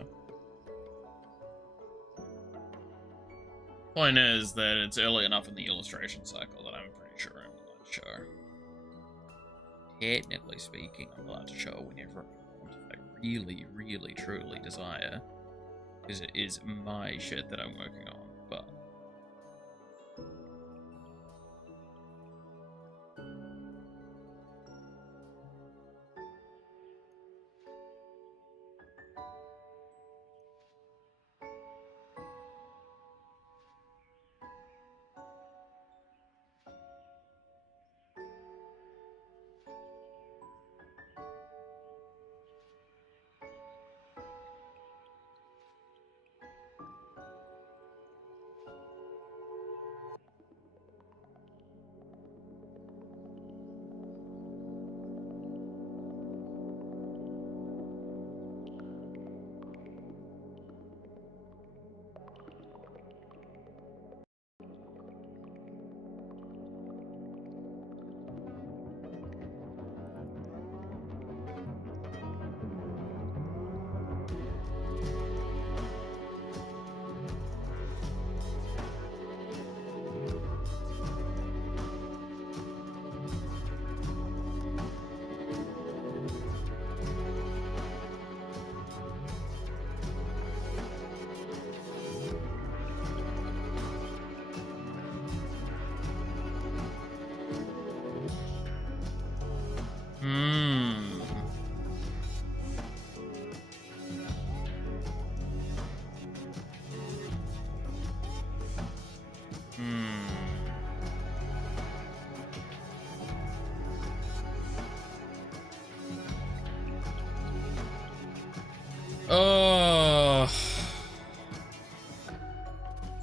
Point is that it's early enough in the illustration cycle that I'm pretty sure I'm allowed to show. Technically speaking, I'm allowed to show whenever I really, really, truly desire, because it is my shit that I'm working on, but...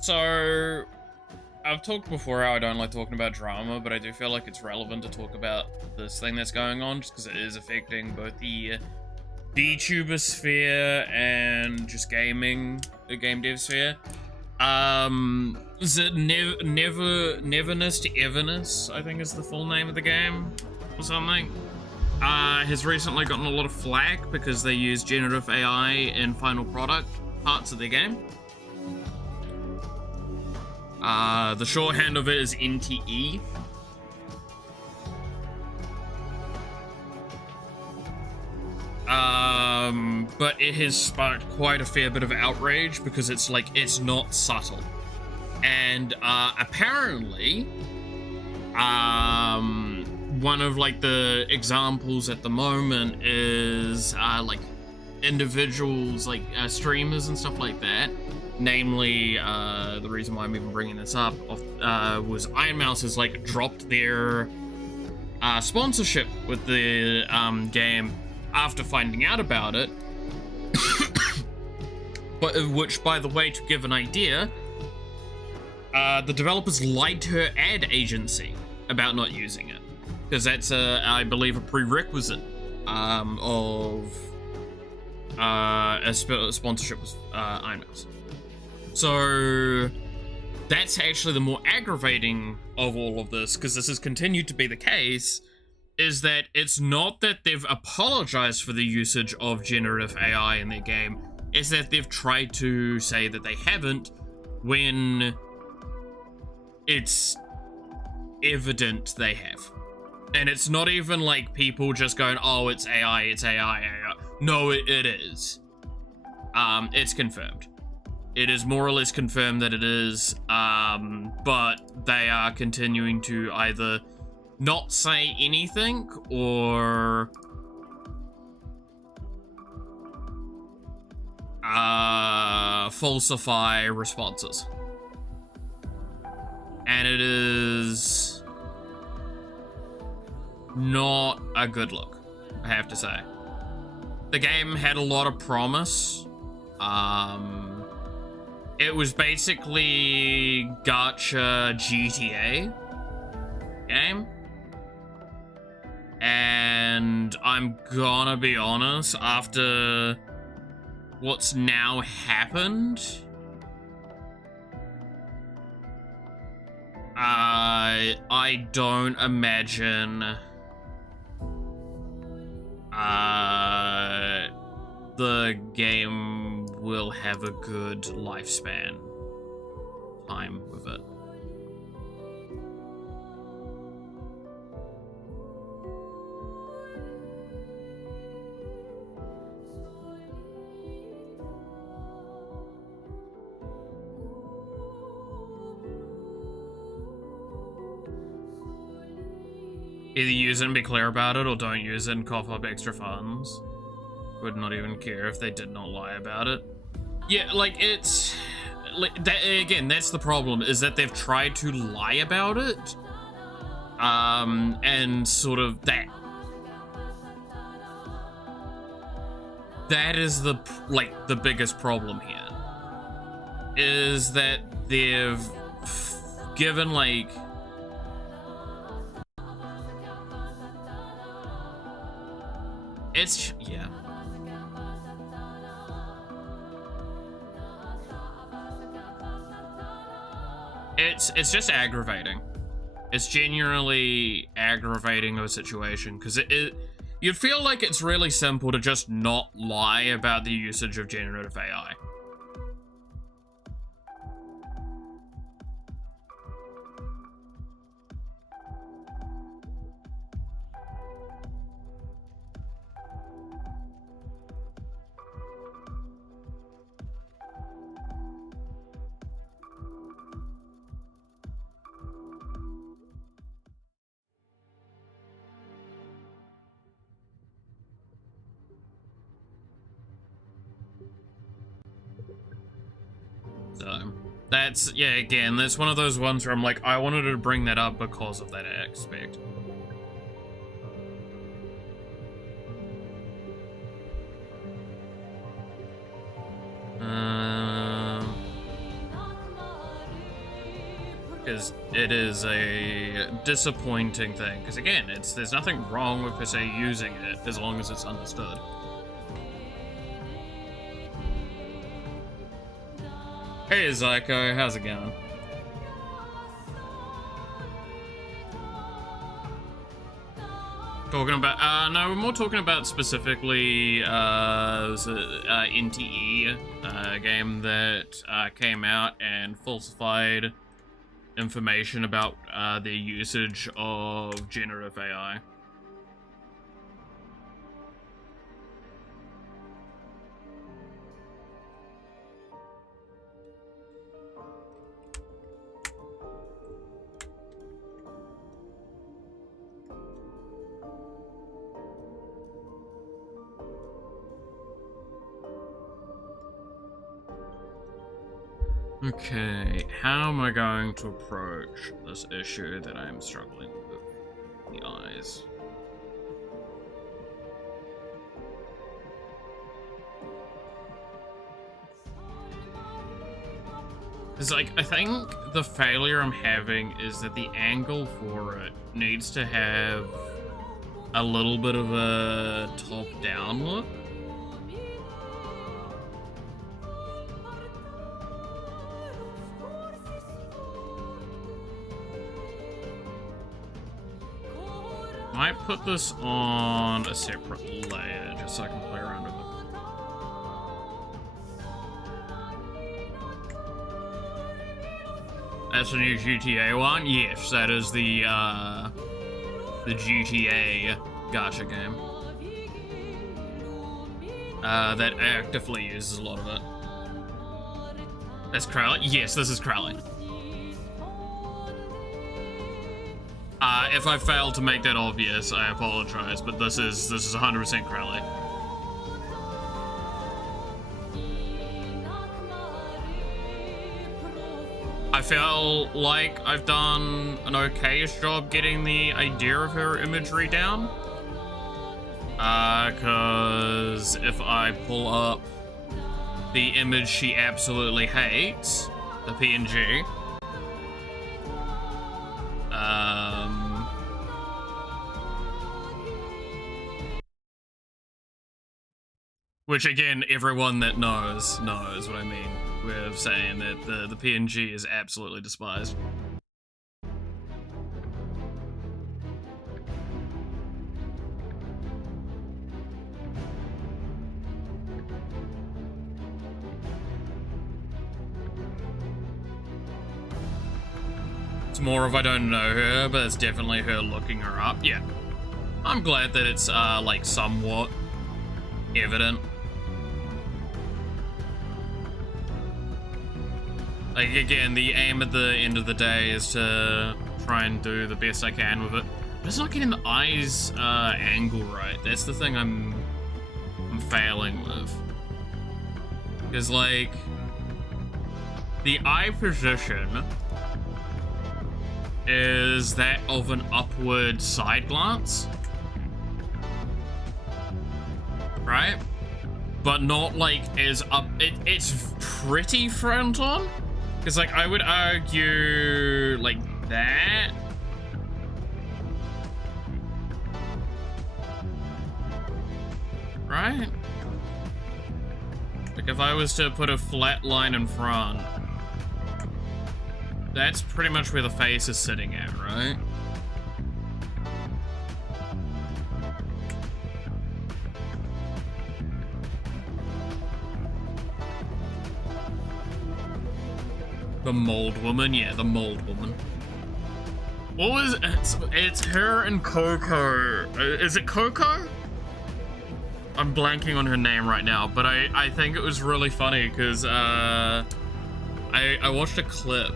So, I've talked before how I don't like talking about drama, but I do feel like it's relevant to talk about this thing that's going on, just because it is affecting both the VTuber sphere and just gaming, the game dev sphere. Is it Neverness to Everness, I think is the full name of the game, or something? Has recently gotten a lot of flack because they use generative AI in final product parts of their game. The shorthand of it is NTE. but it has sparked quite a fair bit of outrage because it's like, it's not subtle. And apparently, one of like the examples at the moment is like individuals, like streamers and stuff like that. Namely, the reason why I'm even bringing this up was Iron Mouse has like dropped their sponsorship with the game after finding out about it. But which, by the way, to give an idea, the developers lied to her ad agency about not using it, because that's I believe a prerequisite of a sponsorship with Iron Mouse. So that's actually the more aggravating of all of this, because this has continued to be the case, is that it's not that they've apologized for the usage of generative AI in their game, it's that they've tried to say that they haven't, when it's evident they have. And it's not even like people just going, oh, it's AI, it's AI, AI. No, it is. It's confirmed. It is more or less confirmed that it is, but they are continuing to either not say anything or falsify responses. And it is not a good look, I have to say. The game had a lot of promise. It was basically gacha GTA game. And I'm gonna be honest, after what's now happened, I don't imagine the game will have a good lifespan time with it. Either use it and be clear about it, or don't use it and cough up extra funds. Would not even care if they did not lie about it. Yeah, like, it's... Like, that, again, that's the problem, is that they've tried to lie about it. And sort of that... That is the, like, the biggest problem here. Is that they've given, like... It's, yeah. It's just aggravating. It's genuinely aggravating of a situation, because you'd feel like it's really simple to just not lie about the usage of generative AI. So, that's, yeah, again, that's one of those ones where I'm like, I wanted to bring that up because of that aspect. Because it is a disappointing thing. Because again, there's nothing wrong with per se using it, as long as it's understood. Hey Zyko, how's it going? Talking about, no, we're more talking about specifically, was it, NTE, a game that came out and falsified information about the usage of generative AI. Okay, how am I going to approach this issue that I'm struggling with the eyes? Because, like, I think the failure I'm having is that the angle for it needs to have a little bit of a top-down look. Might put this on a separate layer just so I can play around with it. That's the new GTA one? Yes, that is the GTA gacha game. That actively uses a lot of it. That's Crowley? Yes, this is Crowley. If I failed to make that obvious, I apologize, but this is 100% Crowley. I feel like I've done an okayish job getting the idea of her imagery down. Cause if I pull up the image she absolutely hates, the PNG, which again, everyone that knows what I mean with saying that the PNG is absolutely despised. It's more of I don't know her, but it's definitely her looking her up. Yeah. I'm glad that it's like somewhat evident. Like, again, the aim at the end of the day is to try and do the best I can with it. But it's not getting the eyes angle right. That's the thing I'm failing with. Because, like, the eye position is that of an upward side glance. Right? But not, like, as up... It's pretty front on. Because, like, I would argue, like, that. Right? Like, if I was to put a flat line in front, that's pretty much where the face is sitting at, right? The mold woman, yeah, the mold woman. What was it's her and Coco. Is it Coco? I'm blanking on her name right now, but I think it was really funny because I watched a clip.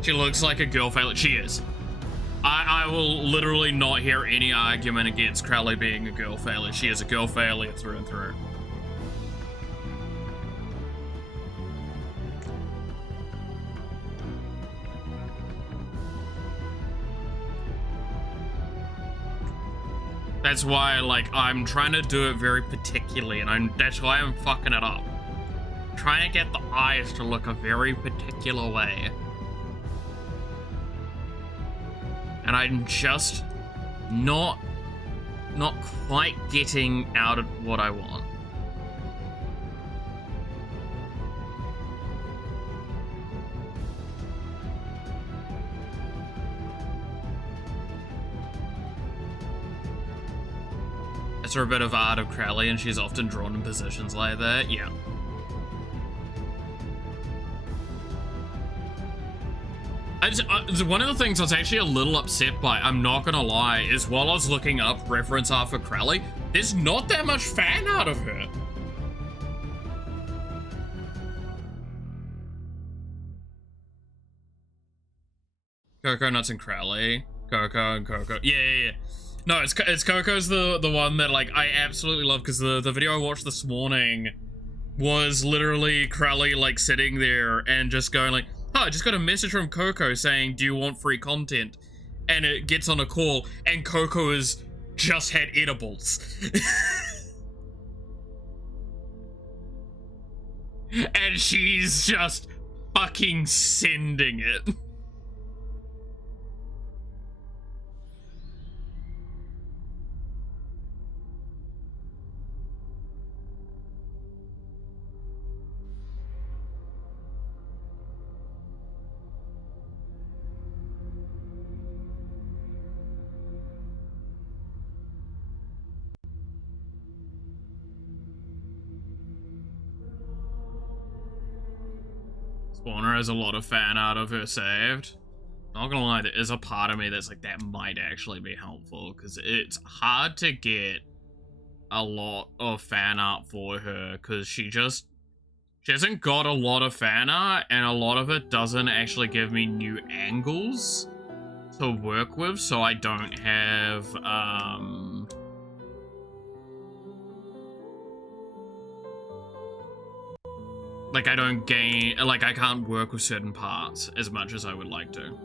She looks like a girl failure. She is. I will literally not hear any argument against Crowley being a girl failure. She is a girl failure through and through. That's why, like, I'm trying to do it very particularly, and that's why I'm fucking it up. I'm trying to get the eyes to look a very particular way. And I'm just not quite getting out of what I want. It's her a bit of art of Crowley, and she's often drawn in positions like that. Yeah. One of the things I was actually a little upset by, I'm not gonna lie, is while I was looking up reference art for Crowley, there's not that much fan art of her. Coco Nuts and Crowley. Coco and Coco. Yeah. No, it's Coco's the one that like I absolutely love, because the video I watched this morning was literally Crowley like sitting there and just going like, oh, I just got a message from Coco saying, do you want free content? And it gets on a call and Coco has just had edibles. And she's just fucking sending it. Spawner has a lot of fan art of her saved. Not gonna lie, there is a part of me that's like, that might actually be helpful, because it's hard to get a lot of fan art for her, because she hasn't got a lot of fan art, and a lot of it doesn't actually give me new angles to work with, so I don't have, like, I don't gain, like, I can't work with certain parts as much as I would like to.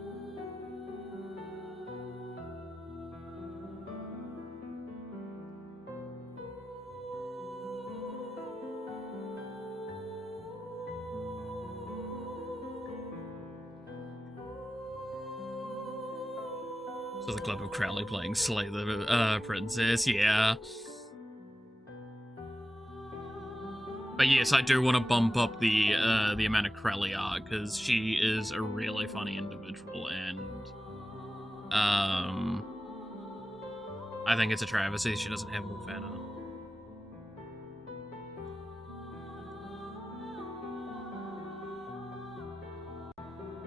So the clip of Crowley playing Slay the Princess, yeah. But yes, I do want to bump up the amount of Crowley art, because she is a really funny individual, and I think it's a travesty she doesn't have more fan art.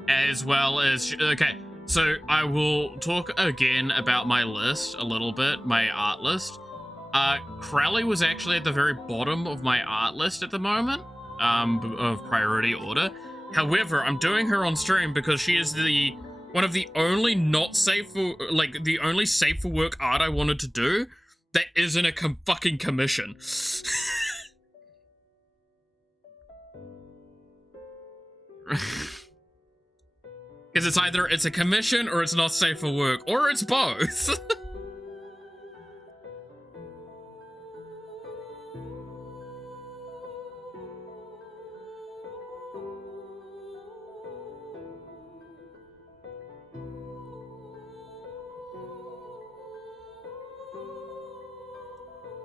As well as, okay, so I will talk again about my list a little bit, my art list. Crowley was actually at the very bottom of my art list at the moment, of priority order. However, I'm doing her on stream because she is one of the only not safe for, like, the only safe for work art I wanted to do that isn't a fucking commission. Because it's either it's a commission or it's not safe for work, or it's both.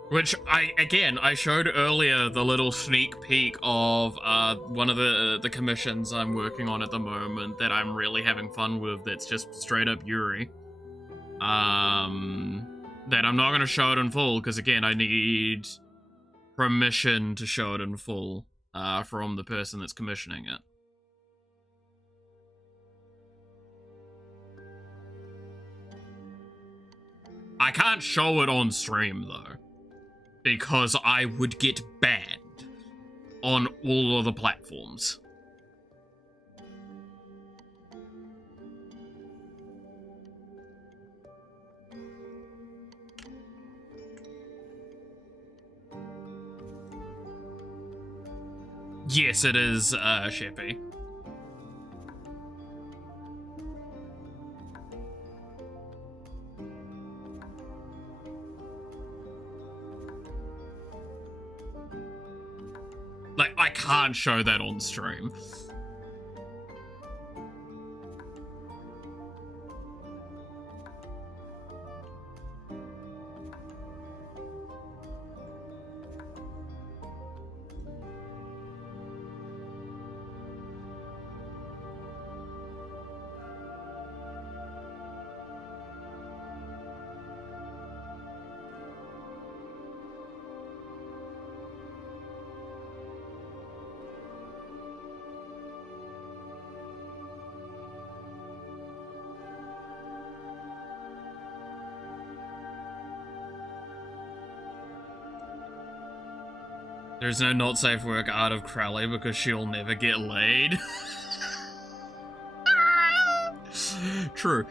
Which, I showed earlier the little sneak peek of one of the commissions I'm working on at the moment that I'm really having fun with, that's just straight up Yuri. That I'm not going to show it in full, because again, I need permission to show it in full from the person that's commissioning it. I can't show it on stream, though, because I would get banned on all of the platforms. Yes, it is, Sheppy. Like, I can't show that on stream. There's no not safe work out of Crowley because she'll never get laid. True.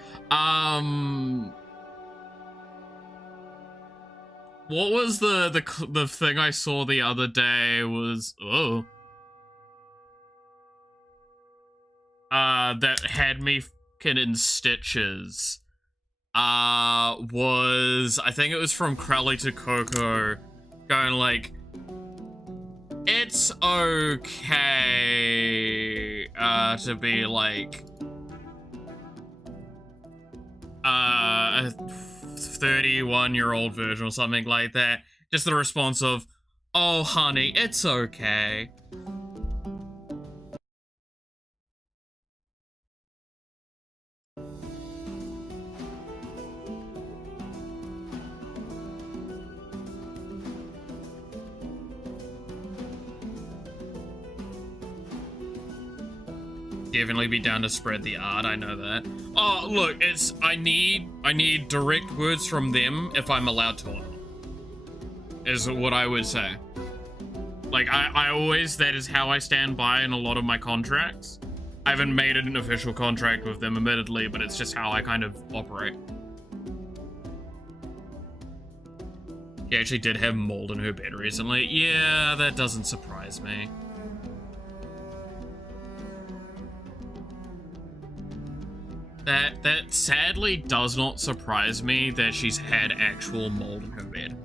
What was the thing I saw the other day was that had me fucking in stitches. Was I think it was from Crowley to Coco, going like, it's okay to be like a 31-year-old version or something like that. Just the response of, oh honey, it's okay. Definitely be down to spread the art, I know that. Oh, look, it's, I need direct words from them if I'm allowed to or not, is what I would say. Like, I always, that is how I stand by in a lot of my contracts. I haven't made it an official contract with them, admittedly, but it's just how I kind of operate. She actually did have mold in her bed recently. Yeah, that doesn't surprise me. That sadly does not surprise me that she's had actual mold in her bed.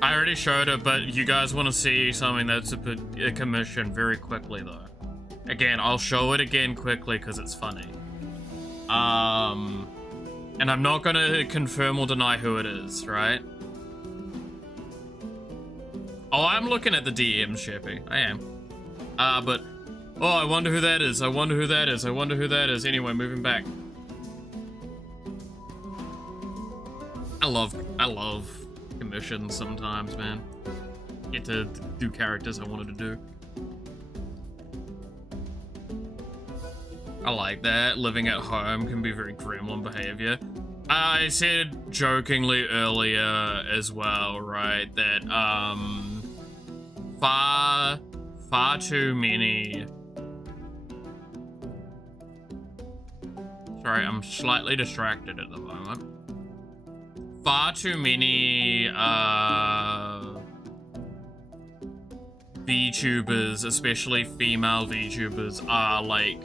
I already showed it, but you guys want to see something that's a commission very quickly, though. Again, I'll show it again quickly because it's funny. And I'm not gonna confirm or deny who it is, right? Oh, I'm looking at the DMs, Sheppy. I am. But, oh, I wonder who that is. I wonder who that is. I wonder who that is. Anyway, moving back. I love commissions sometimes, man. Get to do characters I wanted to do. I like that. Living at home can be very gremlin behavior. I said jokingly earlier as well, right, that far too many. Sorry, I'm slightly distracted at the moment. Far too many VTubers, especially female VTubers, are like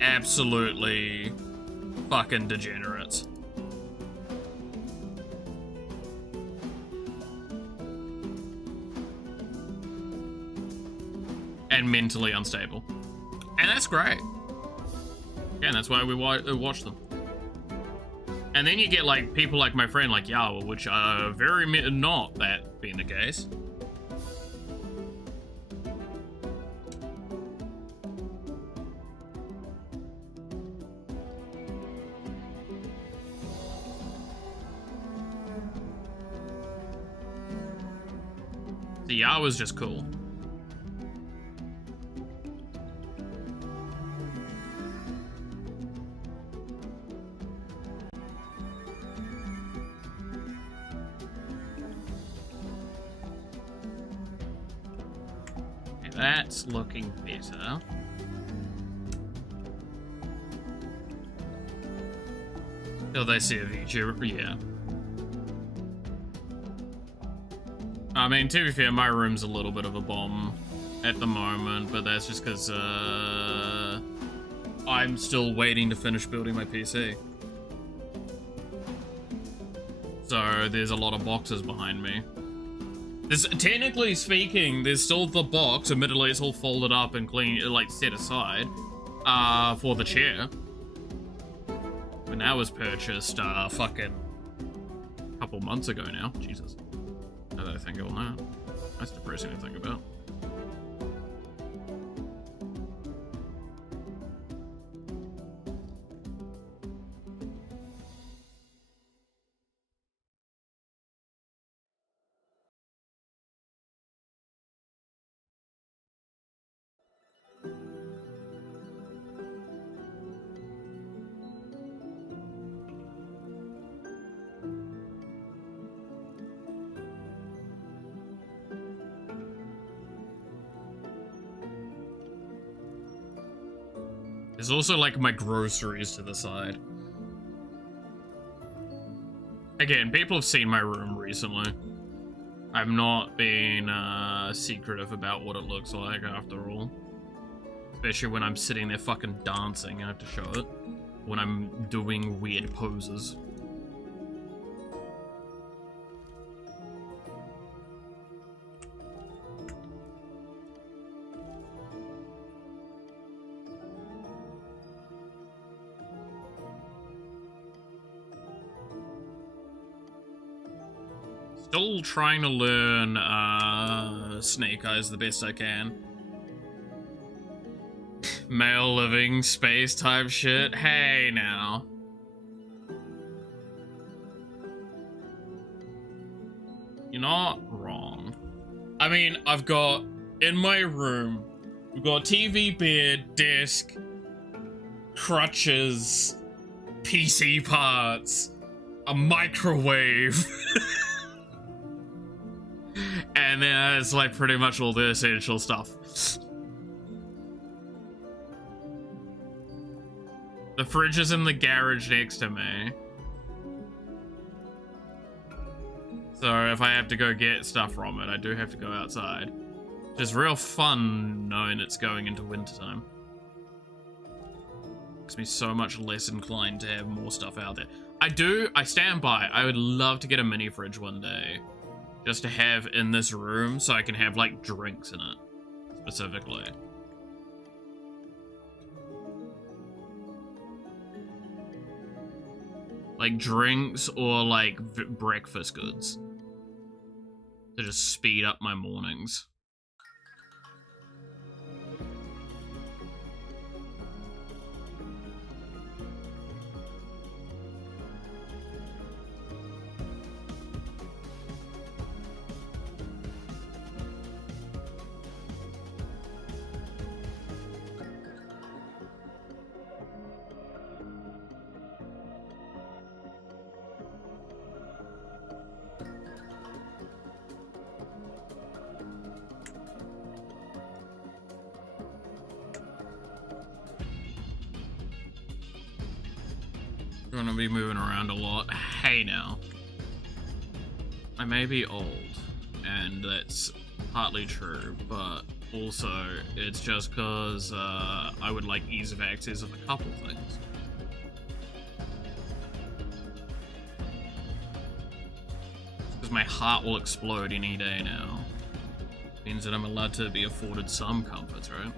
absolutely fucking degenerates. And mentally unstable. And that's great. Yeah, that's why we watch them. And then you get like people like my friend like Yawa, which are very not that being the case. The Yawa's just cool. Okay, that's looking better. Oh, they see a VTuber, yeah. I mean, to be fair, my room's a little bit of a bomb at the moment, but that's just because I'm still waiting to finish building my PC. So there's a lot of boxes behind me. Technically speaking, there's still the box. Admittedly, it's all folded up and clean, like set aside for the chair. When that was purchased, fucking a couple months ago now. Jesus. Now that I think of that. That's depressing to think about. There's also like my groceries to the side. Again, people have seen my room recently. I've not been secretive about what it looks like after all. Especially when I'm sitting there fucking dancing, I have to show it. When I'm doing weird poses. Still trying to learn Snake Eyes the best I can. Male living space type shit. Hey now. You're not wrong. I mean, I've got in my room, we've got TV, bed, desk, crutches, PC parts, a microwave. And then it's like pretty much all the essential stuff. The fridge is in the garage next to me. So if I have to go get stuff from it, I do have to go outside. Which is real fun knowing it's going into wintertime. Makes me so much less inclined to have more stuff out there. I stand by. I would love to get a mini fridge one day. Just to have in this room so I can have like drinks in it. Specifically. Like drinks or like breakfast goods. To just speed up my mornings. Gonna be moving around a lot. Hey now. I may be old, and that's partly true, but also it's just because I would like ease of access of a couple things. Because my heart will explode any day now. Means that I'm allowed to be afforded some comforts, right?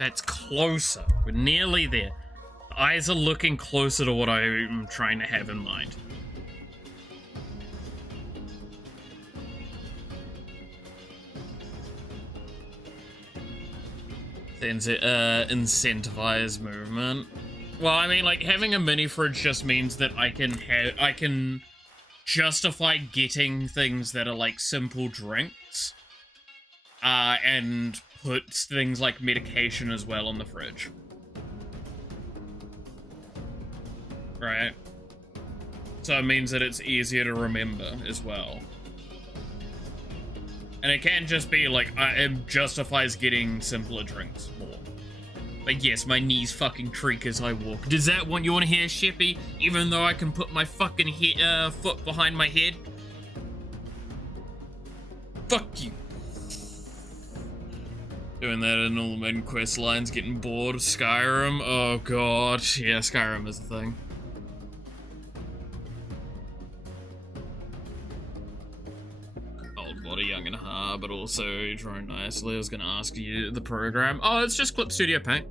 That's closer. We're nearly there. The eyes are looking closer to what I'm trying to have in mind. Incentivize movement. Well, I mean, like, having a mini fridge just means that I can justify getting things that are like simple drinks. And put things like medication as well on the fridge. Right? So it means that it's easier to remember as well. And it can just be like, it justifies getting simpler drinks more. Like, yes, my knees fucking creak as I walk. Does that what you want to hear, Sheppy? Even though I can put my fucking foot behind my head? Fuck you. Doing that in all the main quest lines, getting bored of Skyrim. Oh god, yeah, Skyrim is the thing. Old body, young and hard, but also drawing nicely. I was gonna ask you the program. Oh, it's just Clip Studio Paint.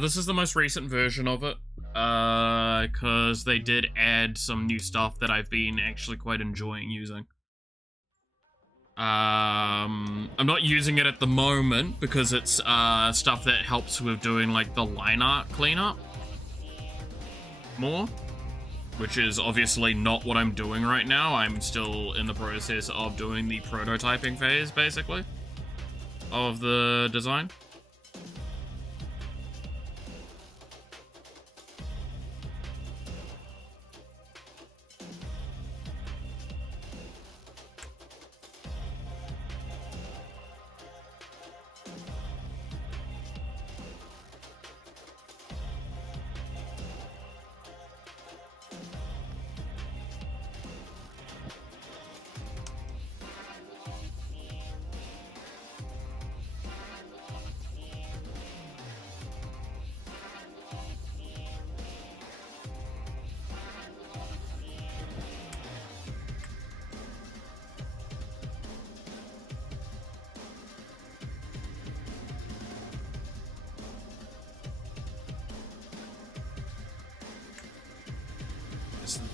This is the most recent version of it, because they did add some new stuff that I've been actually quite enjoying using. I'm not using it at the moment because it's stuff that helps with doing like the line art cleanup more, which is obviously not what I'm doing right now. I'm still in the process of doing the prototyping phase, basically, of the design.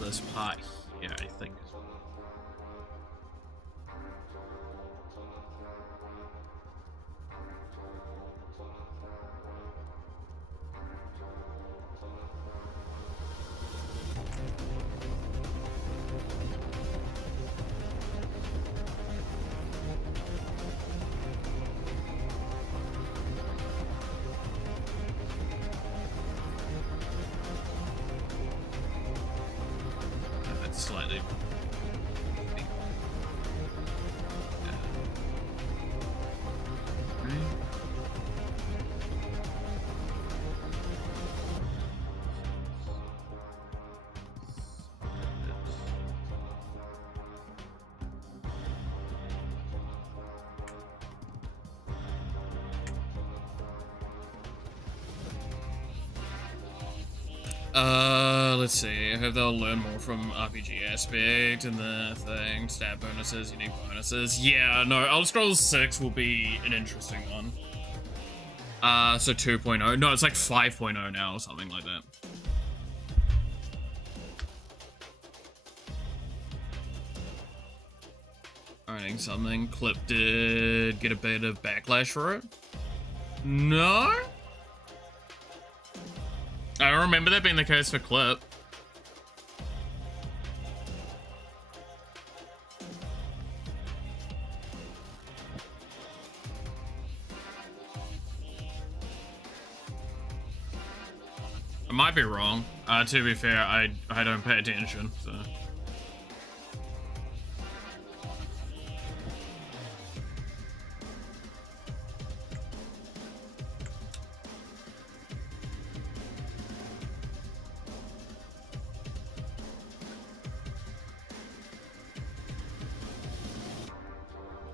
This part here, I think. Slightly. Let's see. I hope they'll learn more from RPG aspect and the thing. Stat bonuses, unique bonuses. Yeah, no, Elder Scrolls 6 will be an interesting one. So 2.0. No, it's like 5.0 now or something like that. Owning something. Clip did get a bit of backlash for it. No? I don't remember that being the case for Clip. I might be wrong. To be fair, I don't pay attention, so.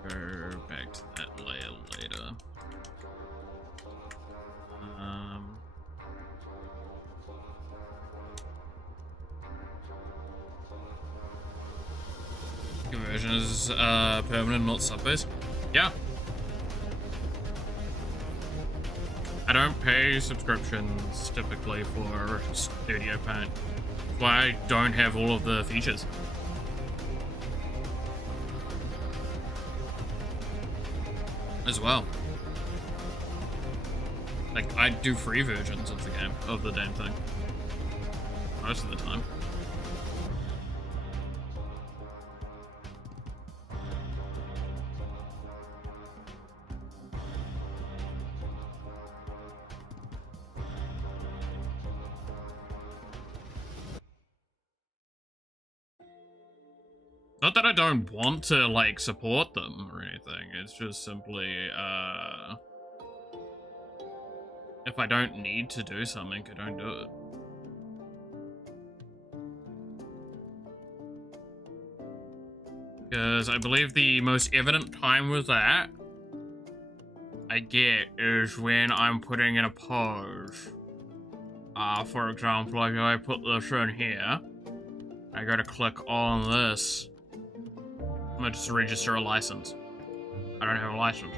Go back to that layer later. Conversion is permanent, not sub-based. Yeah. I don't pay subscriptions typically for Studio Paint. That's why I don't have all of the features. As well. Like, I do free versions of the game, of the damn thing. Most of the time. Not that I don't want to, like, support them or anything, it's just simply, if I don't need to do something, I don't do it. Because I believe the most evident time with that I get is when I'm putting in a pose. For example, like if I put this in here, I gotta click on this. I'm gonna just register a license. I don't have a license.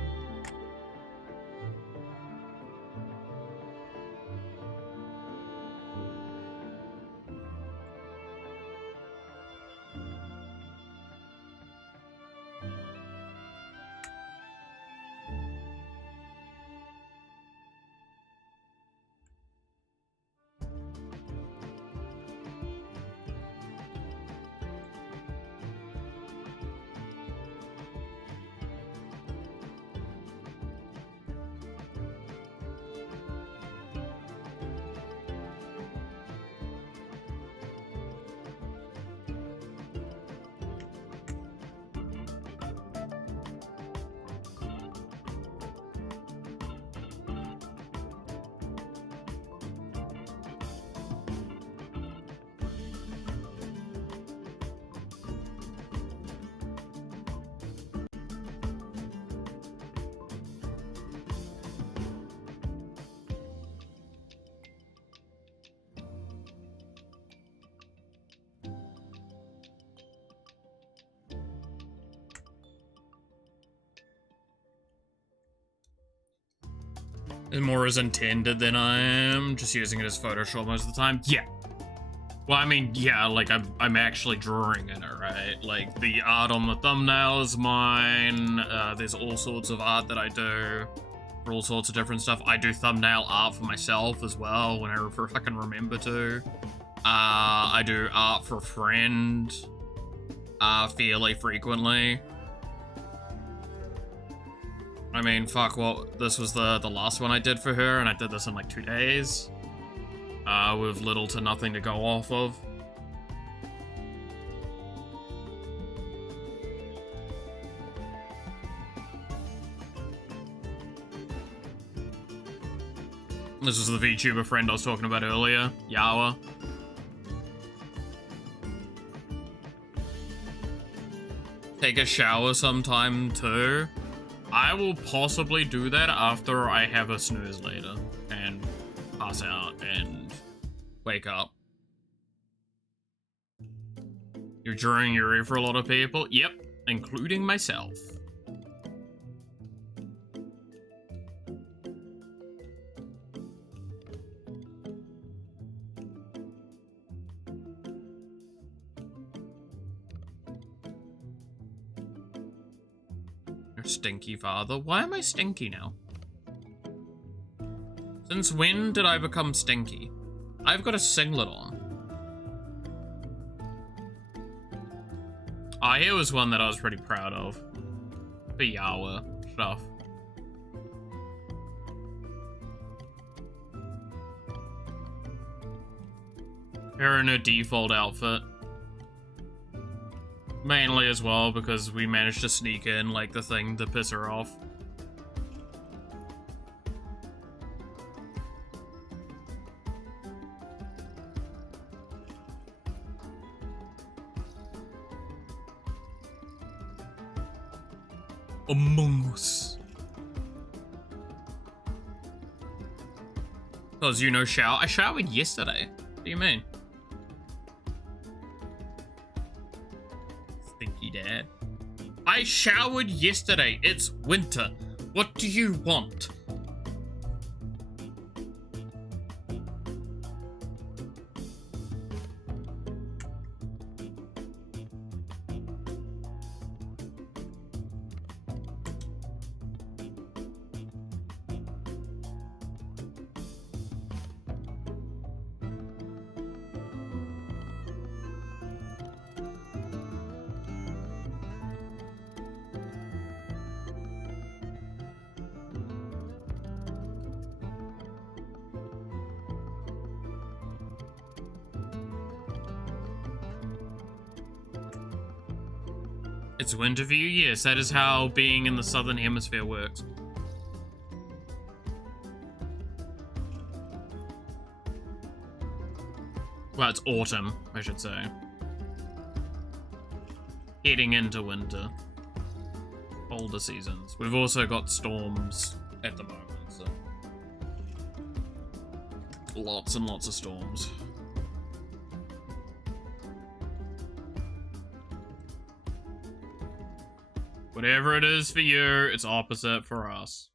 more as intended than I am just using it as Photoshop most of the time. Yeah. Well, I mean, yeah, like, I'm actually drawing in it, right? Like, the art on the thumbnail is mine. There's all sorts of art that I do for all sorts of different stuff. I do thumbnail art for myself as well, whenever I can remember to. I do art for a friend, fairly frequently. I mean, fuck, well, this was the last one I did for her, and I did this in, like, 2 days. With little to nothing to go off of. This is the VTuber friend I was talking about earlier, Yawa. Take a shower sometime too. I will possibly do that after I have a snooze later and pass out and wake up. You're drawing Yuri for a lot of people? Yep, including myself. Your stinky father? Why am I stinky now? Since when did I become stinky? I've got a singlet on. Oh, here was one that I was pretty proud of. The Yawa stuff. Her in her default outfit. Mainly as well because we managed to sneak in like the thing to piss her off. Among Us. Because you know shower. I showered yesterday. What do you mean? Stinky dad. I showered yesterday. It's winter. What do you want? It's winter for you? Yes, that is how being in the southern hemisphere works. Well, it's autumn, I should say. Heading into winter. Colder seasons. We've also got storms at the moment, so. Lots and lots of storms. Whatever it is for you, it's opposite for us.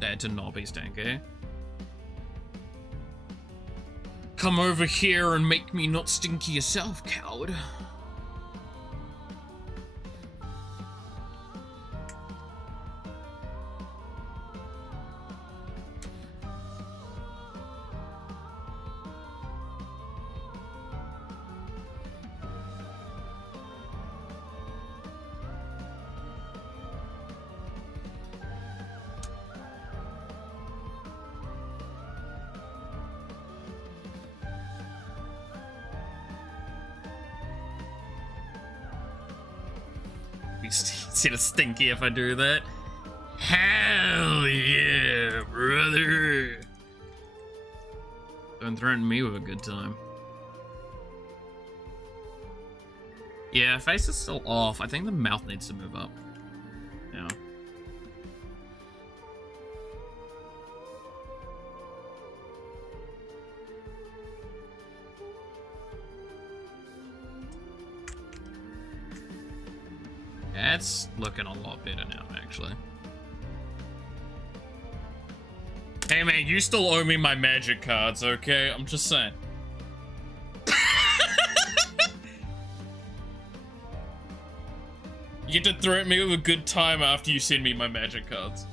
Dad to not be stinky. Come over here and make me not stinky yourself, coward. Instead of stinky if I do that. Hell yeah, brother. Don't threaten me with a good time. Yeah, face is still off. I think the mouth needs to move up. Yeah. Yeah, it's looking a lot better now, actually. Hey man, you still owe me my magic cards, okay? I'm just saying. You get to threaten me with a good time after you send me my magic cards.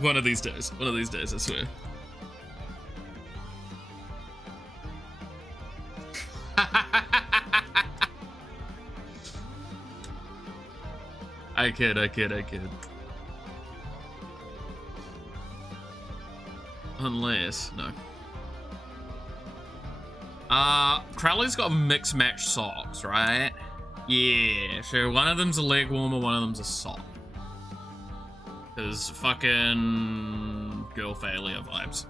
One of these days, I swear. I kid. Unless, no. Crowley's got mixed match socks, right? Yeah, so one of them's a leg warmer, one of them's a sock. Cause fucking girl failure vibes.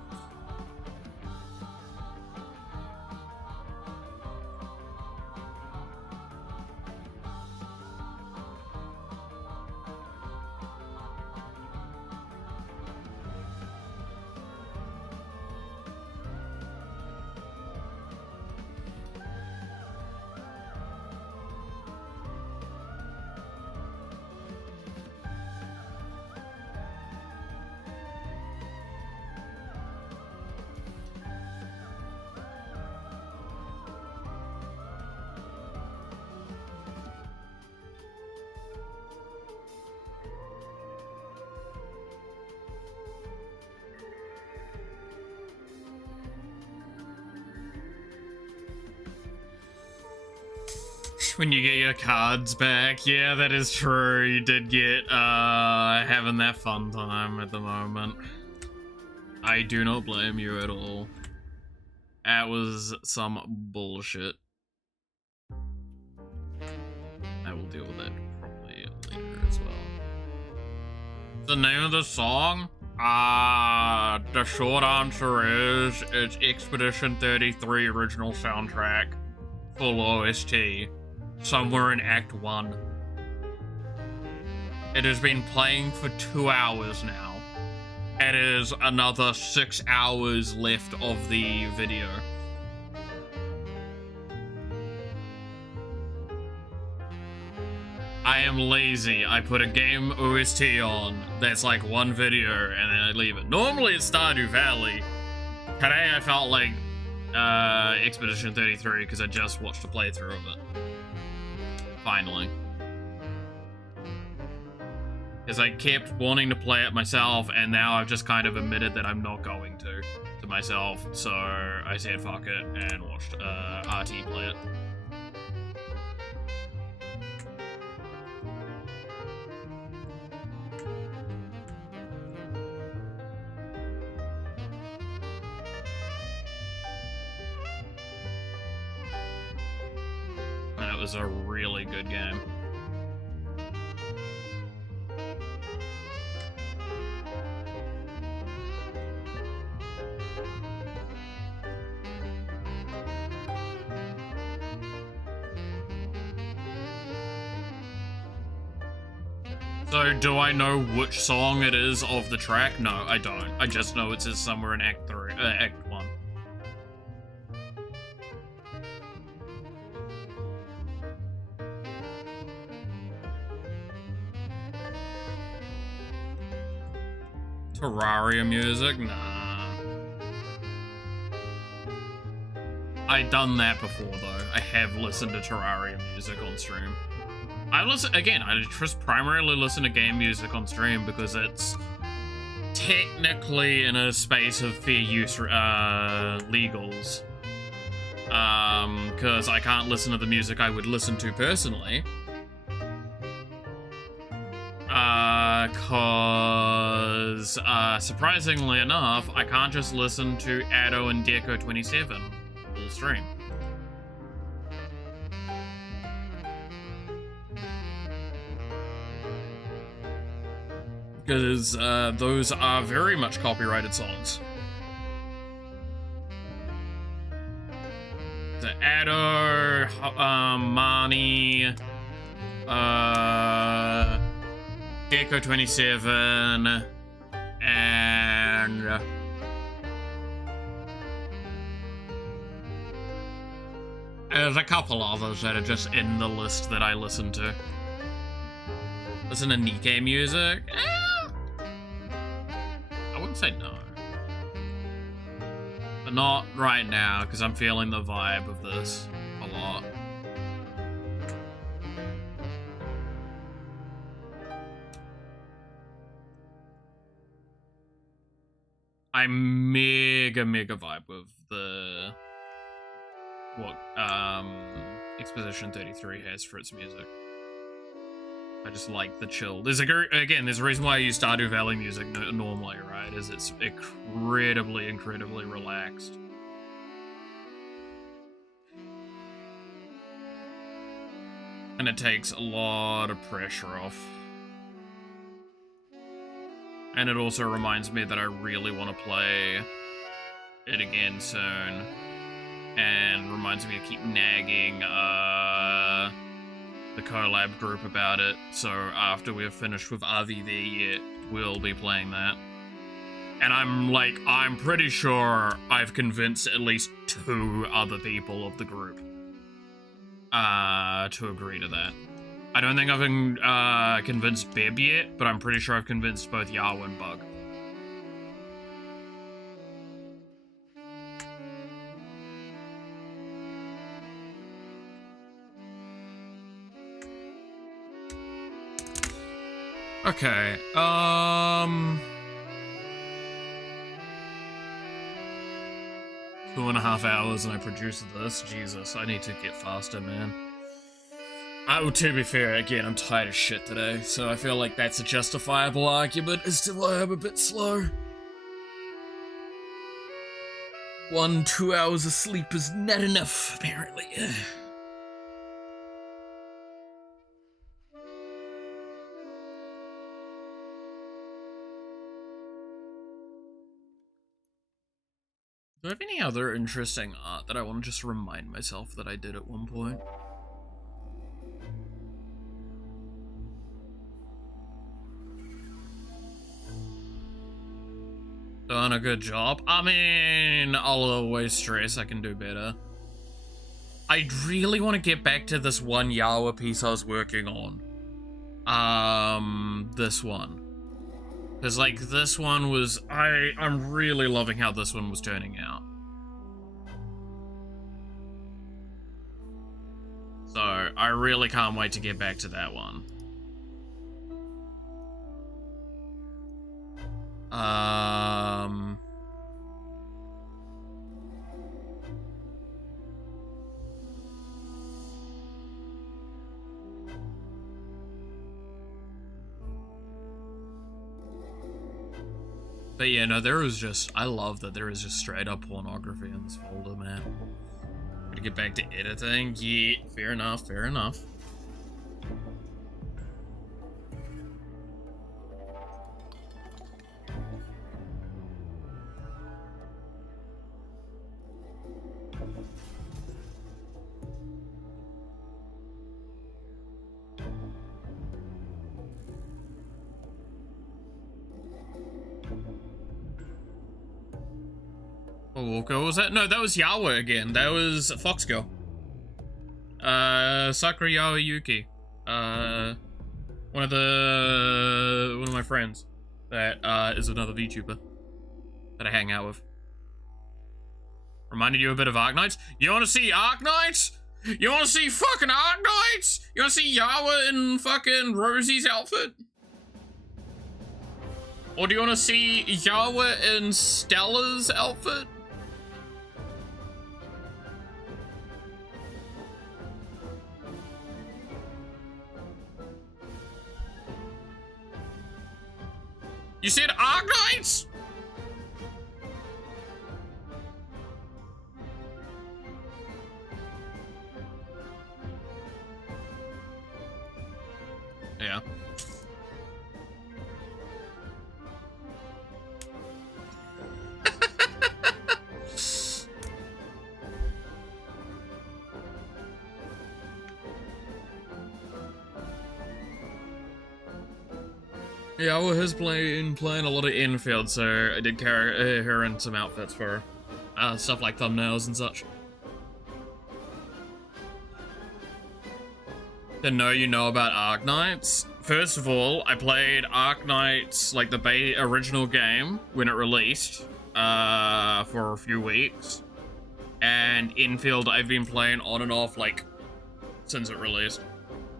When you get your cards back, yeah, that is true. You did get having that fun time at the moment. I do not blame you at all. That was some bullshit. I will deal with that probably later as well. The name of the song? The short answer is it's Expedition 33 original soundtrack, full OST. Somewhere in Act 1. It has been playing for 2 hours now. It is another 6 hours left of the video. I am lazy. I put a game OST on that's like one video and then I leave it. Normally it's Stardew Valley. Today I felt like Expedition 33 because I just watched a playthrough of it. Finally. Because I kept wanting to play it myself, and now I've just kind of admitted that I'm not going to myself, so I said fuck it, and watched RT play it. That was a really good game. So, do I know which song it is of the track? No, I don't. I just know it says somewhere in Act 1. Terraria music? Nah. I've done that before, though. I have listened to Terraria music on stream. I just primarily listen to game music on stream because it's technically in a space of fair use legals. Because I can't listen to the music I would listen to personally. Cause surprisingly enough, I can't just listen to Addo and Deco27 full stream. Because those are very much copyrighted songs. The Addo, Marnie, Deco27, and there's a couple others that are just in the list that I listen to. Listen to Nikkei music? I wouldn't say no. But not right now, because I'm feeling the vibe of this a lot. I mega vibe with the what Exposition 33 has for its music. I just like the chill. There's there's a reason why I use Stardew Valley music normally, right? Is it's incredibly relaxed. And it takes a lot of pressure off. And it also reminds me that I really want to play it again soon. And reminds me to keep nagging the collab group about it. So after we're finished with RVV, we'll be playing that. And I'm pretty sure I've convinced at least 2 other people of the group to agree to that. I don't think I've convinced Bib yet, but I'm pretty sure I've convinced both Yawa and Bug. Okay, 2.5 hours and I produced this. Jesus, I need to get faster, man. Oh, to be fair, again, I'm tired of shit today, so I feel like that's a justifiable argument as to why I'm a bit slow. 2 hours of sleep is not enough, apparently. Do I have any other interesting art that I want to just remind myself that I did at one point? Done a good job? I mean, I'll always stress I can do better. I really want to get back to this one Yawa piece I was working on. This one. Because, like, this one was... I'm really loving how this one was turning out. So, I really can't wait to get back to that one. But yeah, no, there was just... I love that there is just straight up pornography in this folder, man. Gonna get back to editing? Yeah, fair enough, fair enough. Oh, what was that? No, that was Yawa again. That was Fox Girl. Sakura Yawa Yuki. One of my friends that is another VTuber that I hang out with. Reminded you a bit of Arknights? You wanna see Arknights? You wanna see fucking Arknights? You wanna see Yawa in fucking Rosie's outfit? Or do you wanna see Yawa in Stella's outfit? You said Arknights? Yeah. Yeah, well, has playing a lot of infield, so I did carry her in some outfits for stuff like thumbnails and such. to know you know about Arknights. First of all, I played Arknights, like the original game, when it released, for a few weeks. And Infield, I've been playing on and off, like, since it released.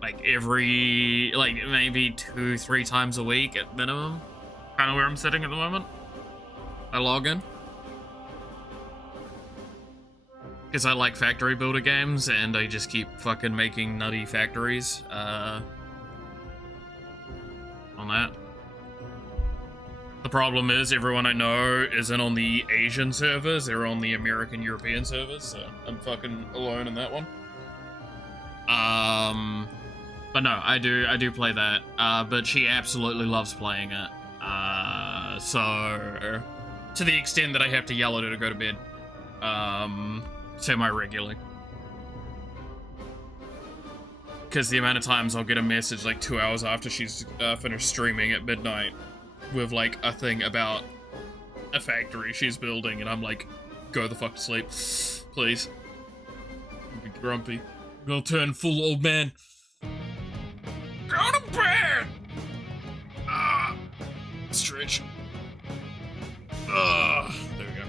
Like, maybe 2-3 times a week at minimum. Kind of where I'm sitting at the moment. I log in. Because I like factory builder games, and I just keep fucking making nutty factories, on that. The problem is, everyone I know isn't on the Asian servers, they're on the American European servers, so I'm fucking alone in that one. But no, I do play that, but she absolutely loves playing it. So, to the extent that I have to yell at her to go to bed, semi-regularly. Because the amount of times I'll get a message like 2 hours after she's finished streaming at midnight with like a thing about a factory she's building, and I'm like, go the fuck to sleep, please. I'm be grumpy. I'm gonna turn full old man. Go to bed! Stretch. There we go.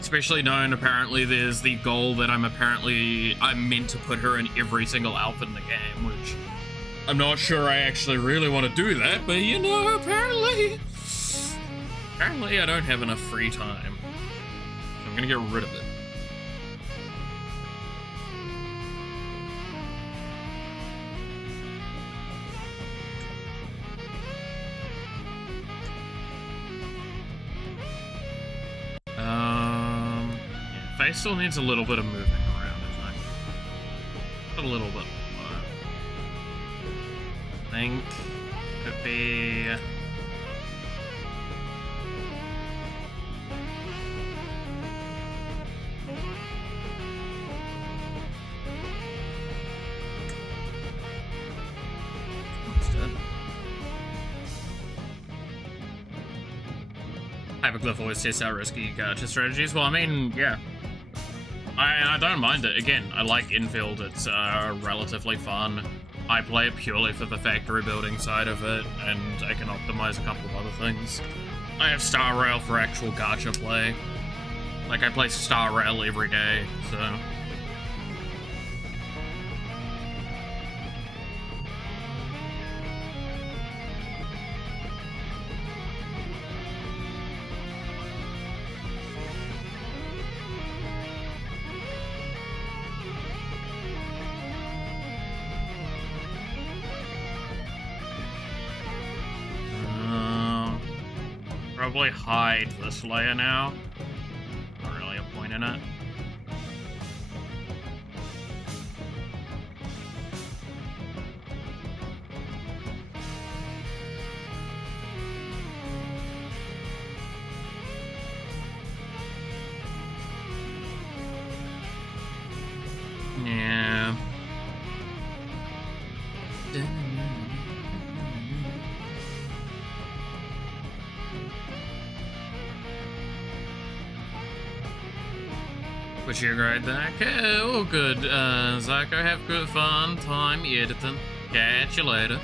Especially knowing apparently there's the goal that I'm meant to put her in every single outfit in the game, which I'm not sure I actually really want to do that, but you know, apparently I don't have enough free time. So I'm gonna get rid of it. Face still needs a little bit of moving around, I think. A little bit more. I think could be... Hyperglyph always tests out risky gacha strategies. Well, I mean, yeah. I don't mind it. Again, I like Infield. It's relatively fun. I play it purely for the factory building side of it, and I can optimize a couple of other things. I have Star Rail for actual gacha play. Like, I play Star Rail every day, so... Probably hide this layer now. Not really a point in it. Yeah. But you're right there. Okay, all good. Zyko, have good fun time editing. Catch you later.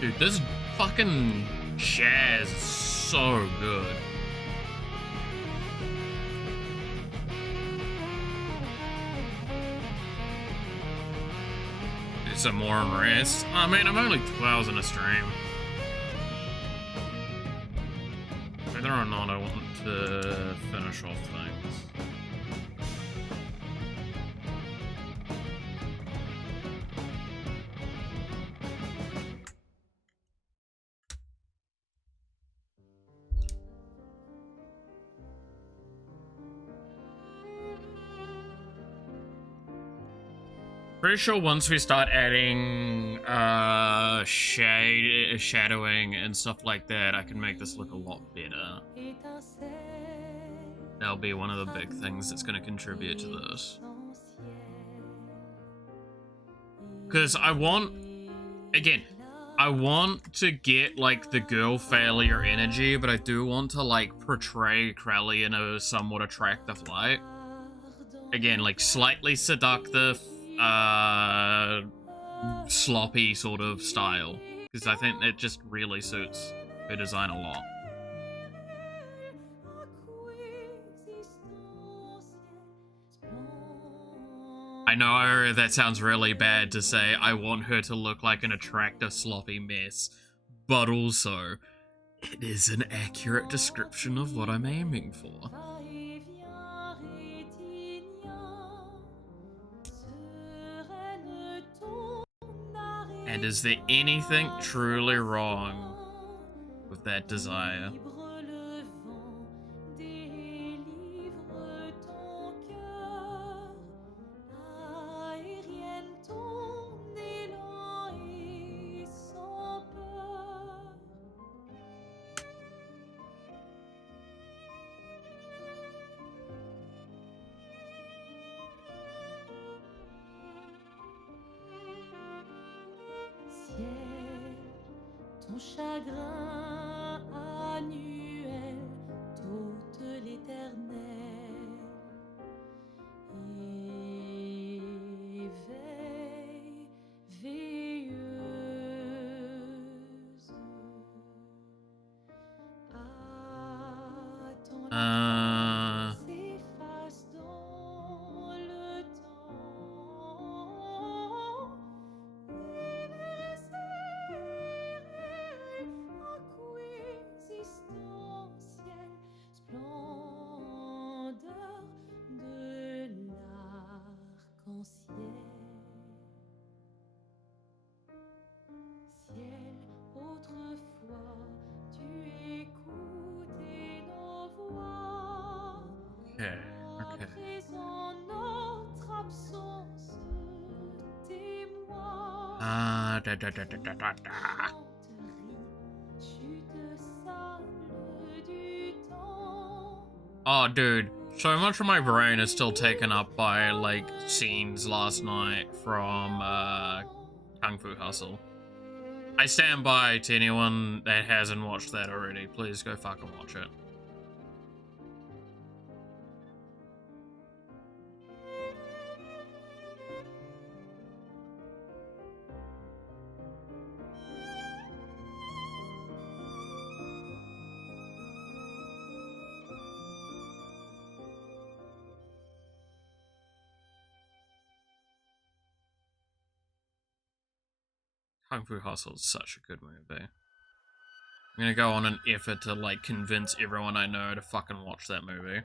Dude, this fucking Shaz is so good. Do some more on rest. I mean, I'm only 2 hours in a stream. Whether or not I want to finish off things. Pretty sure once we start adding shadowing and stuff like that, I can make this look a lot better. That'll be one of the big things that's going to contribute to this. Because I want, again, I want to get, like, the girl failure energy, but I do want to, like, portray Crowley in a somewhat attractive light. Again, like, slightly seductive, sloppy sort of style. Because I think it just really suits her design a lot. I know that sounds really bad to say I want her to look like an attractive, sloppy mess, but also, it is an accurate description of what I'm aiming for. And is there anything truly wrong with that desire? Ton chagrin annuel t'ôte l'éternel et veille veilleuse attends la s'efface dans le temps existentielle splendeur de l'arc-en-ciel. Ciel, autrefois, tu écoutais nos voix. Okay. Présent, notre absence témoin. Oh, dude, so much of my brain is still taken up by, like, scenes last night from, Kung Fu Hustle. I stand by to anyone that hasn't watched that already. Please go fucking watch it. Kung Fu Hustle is such a good movie. I'm gonna go on an effort to, like, convince everyone I know to fucking watch that movie.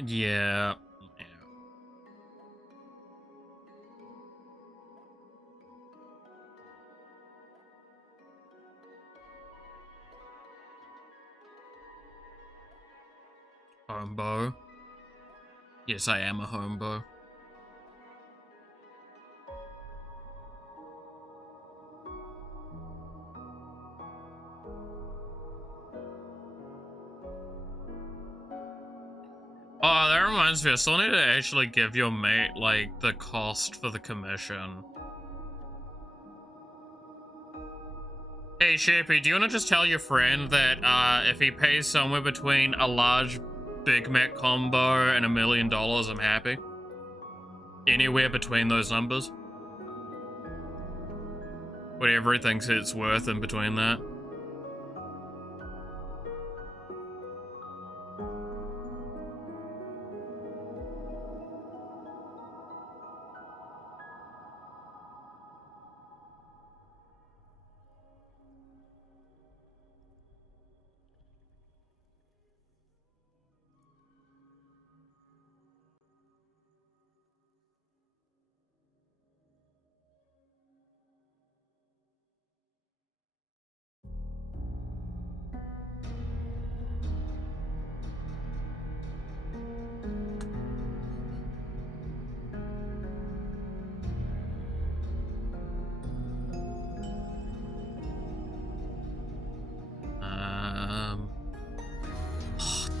Yeah. Homebo. Yes, I am a homebo. Oh, that reminds me, I still need to actually give your mate, like, the cost for the commission. Hey, Shapey, do you want to just tell your friend that, if he pays somewhere between a large Big Mac combo and $1 million, I'm happy? Anywhere between those numbers? whatever he thinks it's worth in between that.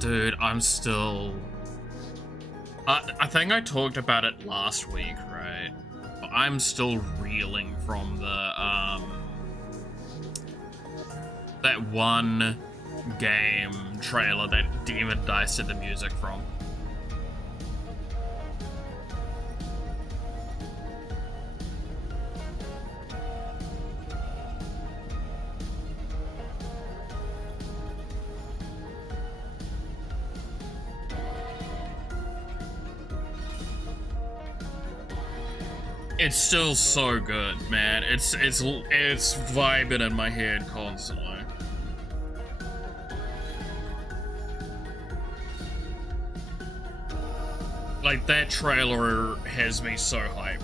Dude, I'm still... I think I talked about it last week, right? I'm still reeling from the, that one game trailer that Demon Dice did the music from. It's still so good, man. It's vibing in my head constantly. Like, that trailer has me so hyped.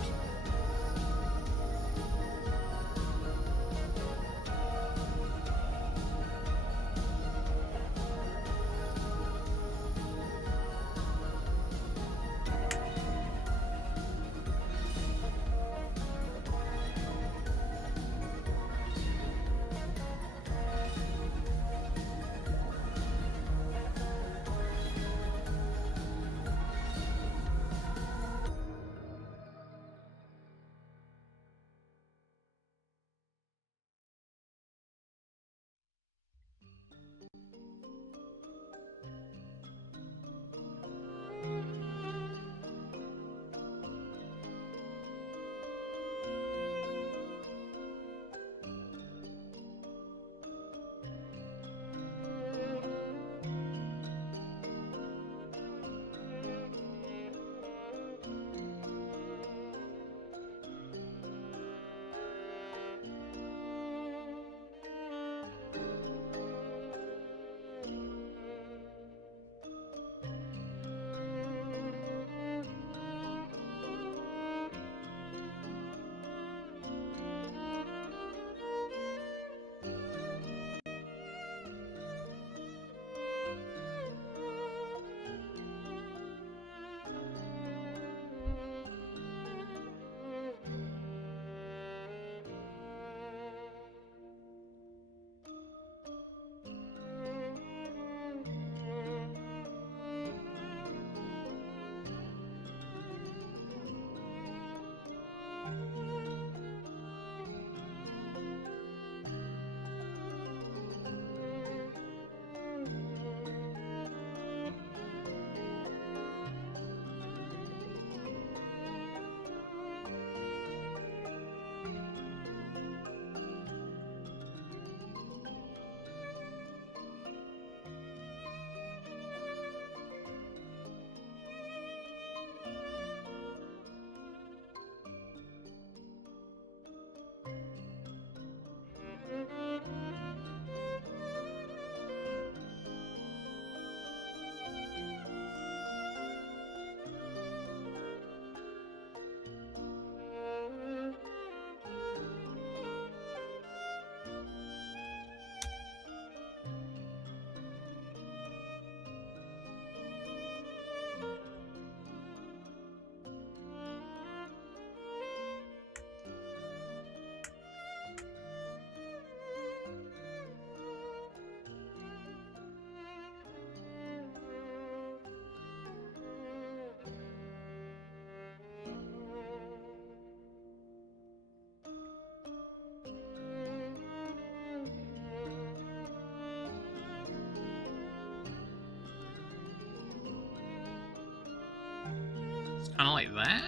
Kind of like that.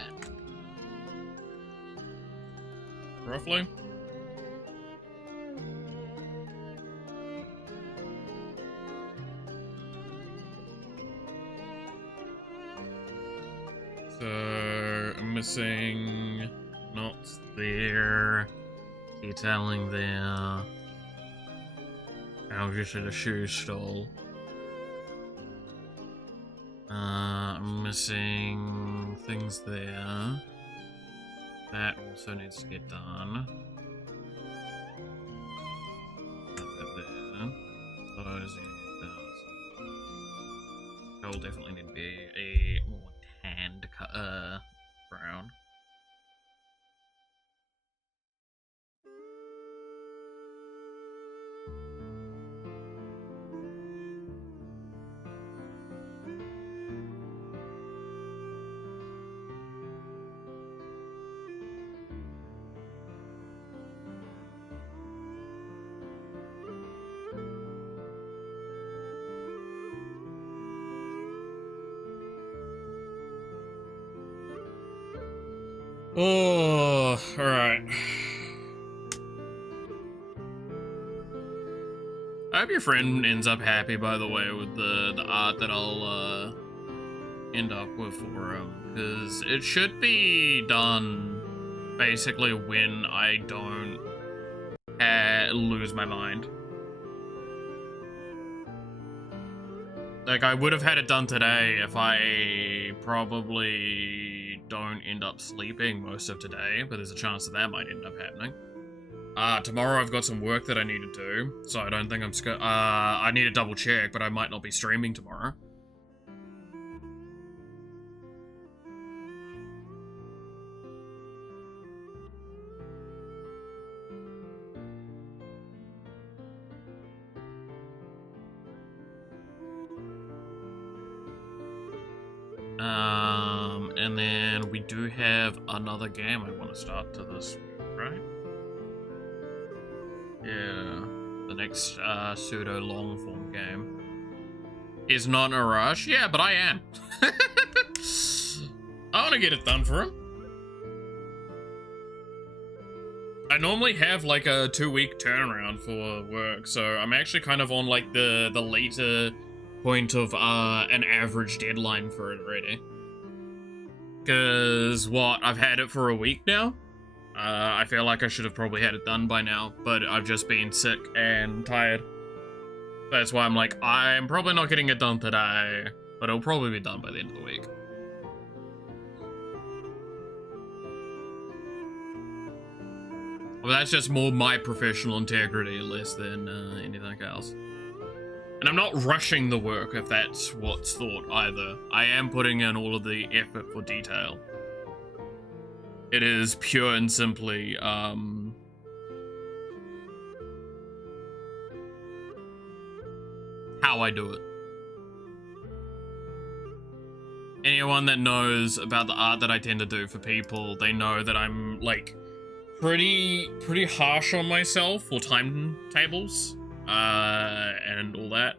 Roughly. So, I'm missing knots there, detailing there. I'll just at a shoe stall. I'm missing things there. That also needs to get done. Those need to get done. That will definitely need to be a more tanned brown. Oh, alright. I hope your friend ends up happy, by the way, with the art that I'll end up with for him, because it should be done basically when I don't lose my mind. Like, I would have had it done today if I probably don't end up sleeping most of today, but there's a chance that that might end up happening. Tomorrow I've got some work that I need to do, so I don't think I'm I need to double check, but I might not be streaming tomorrow. And then we do have another game I want to start to this, right? Yeah, the next pseudo long form game is not in a rush. Yeah, but I am. I want to get it done for him. I normally have like a 2-week turnaround for work, so I'm actually kind of on like the later point of an average deadline for it already. Because I've had it for a week now. I feel like I should have probably had it done by now, but I've just been sick and tired. That's why I'm like, I'm probably not getting it done today, but it'll probably be done by the end of the week. Well, that's just more my professional integrity, less than anything else. And I'm not rushing the work, if that's what's thought either. I am putting in all of the effort for detail. It is pure and simply, how I do it. Anyone that knows about the art that I tend to do for people, they know that I'm, like, pretty harsh on myself for timetables. And all that.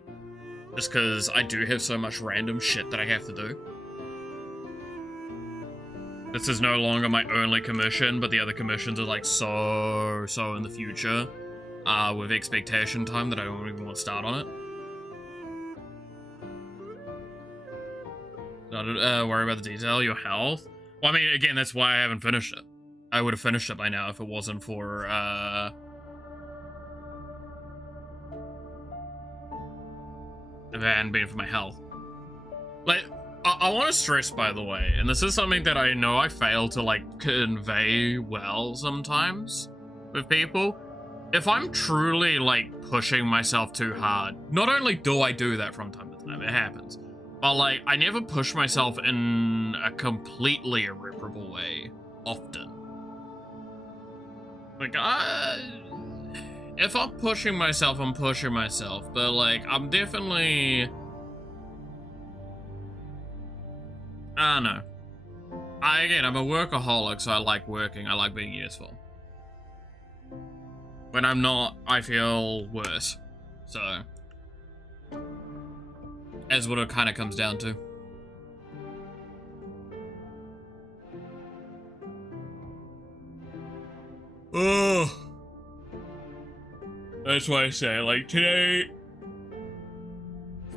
Just because I do have so much random shit that I have to do. This is no longer my only commission, but the other commissions are like so in the future. With expectation time that I don't even want to start on it. Don't worry about the detail, your health. Well, I mean, again, that's why I haven't finished it. I would have finished it by now if it wasn't for, if it hadn't been for my health. Like, I want to stress, by the way, and this is something that I know I fail to, like, convey well sometimes with people. If I'm truly, like, pushing myself too hard, not only do I do that from time to time, it happens, but, like, I never push myself in a completely irreparable way, often. Like, if I'm pushing myself, I'm pushing myself, but, like, I'm definitely... I don't know. Again, I'm a workaholic, so I like working, I like being useful. When I'm not, I feel worse. So... that's what it kind of comes down to. Oh... that's why I say, like, today,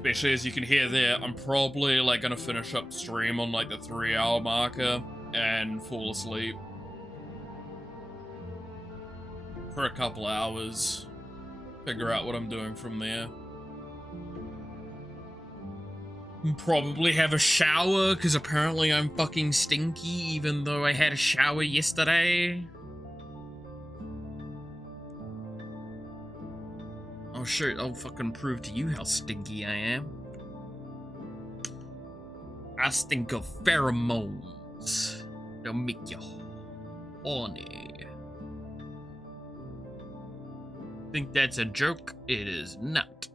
Especially as you can hear there, I'm probably like gonna finish up stream on like the 3-hour marker and fall asleep for a couple hours. Figure out what I'm doing from there. Probably have a shower, because apparently I'm fucking stinky, even though I had a shower yesterday. Oh shoot, I'll fucking prove to you how stinky I am. I stink of pheromones. They'll make you horny. Think that's a joke? It is not.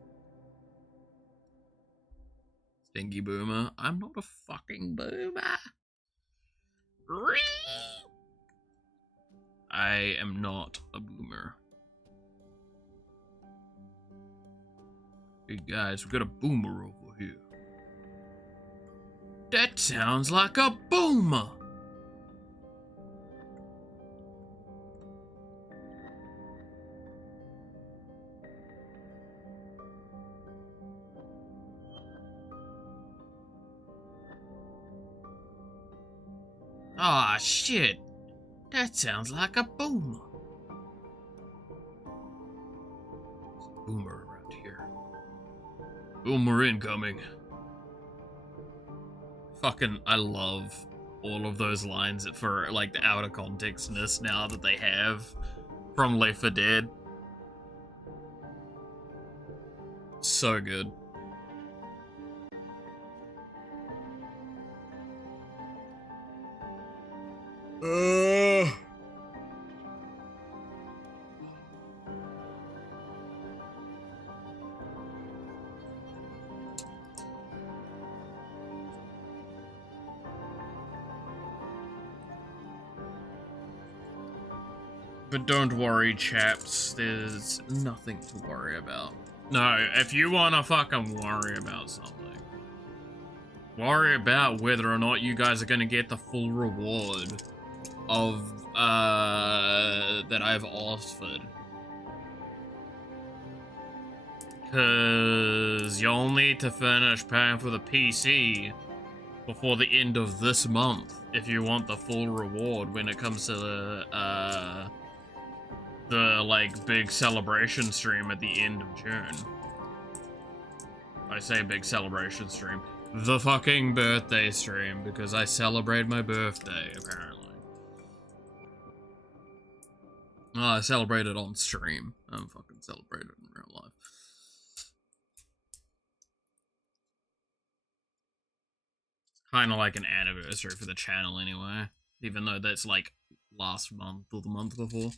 Stinky boomer. I'm not a fucking boomer. I am not a boomer. Hey guys, we got a boomer over here. That sounds like a boomer. Ah, shit. That sounds like a boomer. There's a boomer around here. Boomer incoming. Fucking, I love all of those lines for, like, the out of contextness now that they have from Left 4 Dead. So good. But don't worry, chaps. There's nothing to worry about. No, if you wanna fucking worry about something, worry about whether or not you guys are gonna get the full reward of, that I've offered. Cause you'll need to finish paying for the PC before the end of this month if you want the full reward when it comes to the like big celebration stream at the end of June. I say big celebration stream. The fucking birthday stream, because I celebrate my birthday, apparently. Oh, I celebrate it on stream. I don't fucking celebrate it in real life. Kind of like an anniversary for the channel anyway, even though that's like last month or the month before.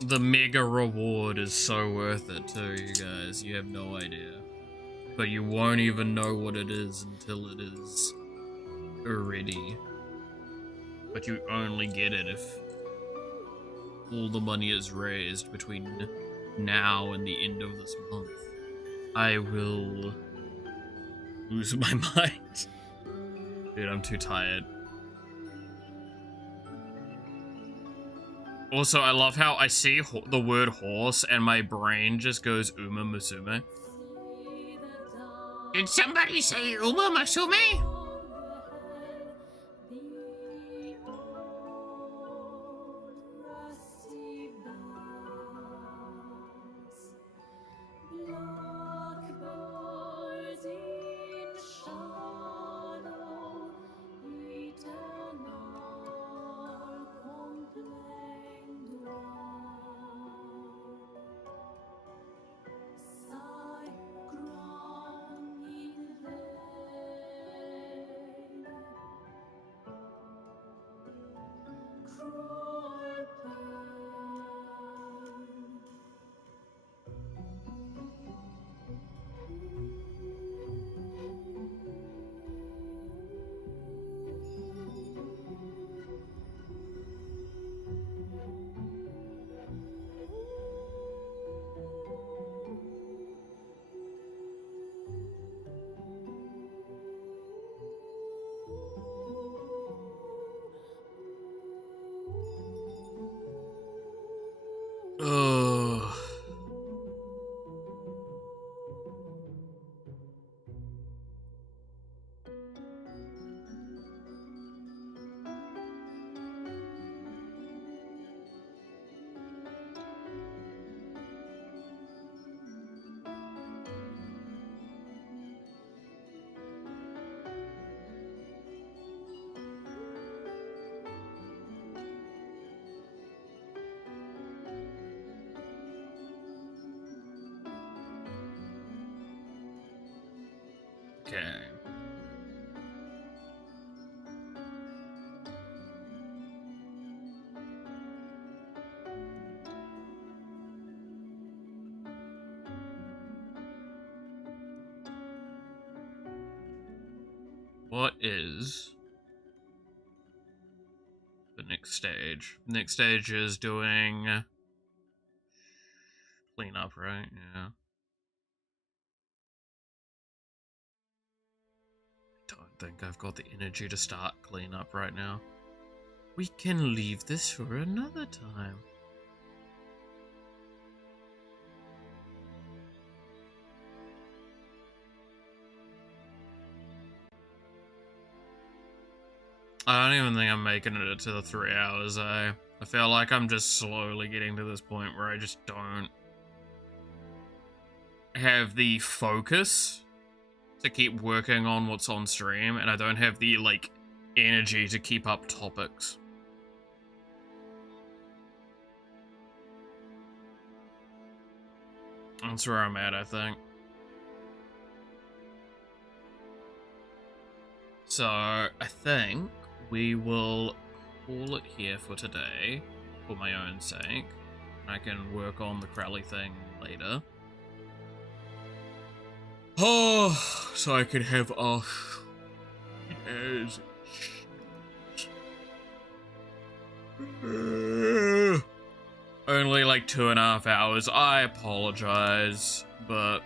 The mega reward is so worth it too, you guys. You have no idea. But you won't even know what it is until it is ready. But you only get it if all the money is raised between now and the end of this month. I will lose my mind. Dude, I'm too tired. Also, I love how I see the word horse and my brain just goes Uma Musume. Did somebody say Uma Musume? Okay. What is the next stage? Next stage is doing cleanup, right? Yeah. Don't think I've got the energy to start cleanup right now. We can leave this for another time. I don't even think I'm making it to the 3 hours. I feel like I'm just slowly getting to this point where I just don't have the focus to keep working on what's on stream, and I don't have the, like, energy to keep up topics. That's where I'm at, I think. So, I think we will call it here for today, for my own sake. I can work on the Crowley thing later. Oh, so I could have as only like 2.5 hours. I apologize, but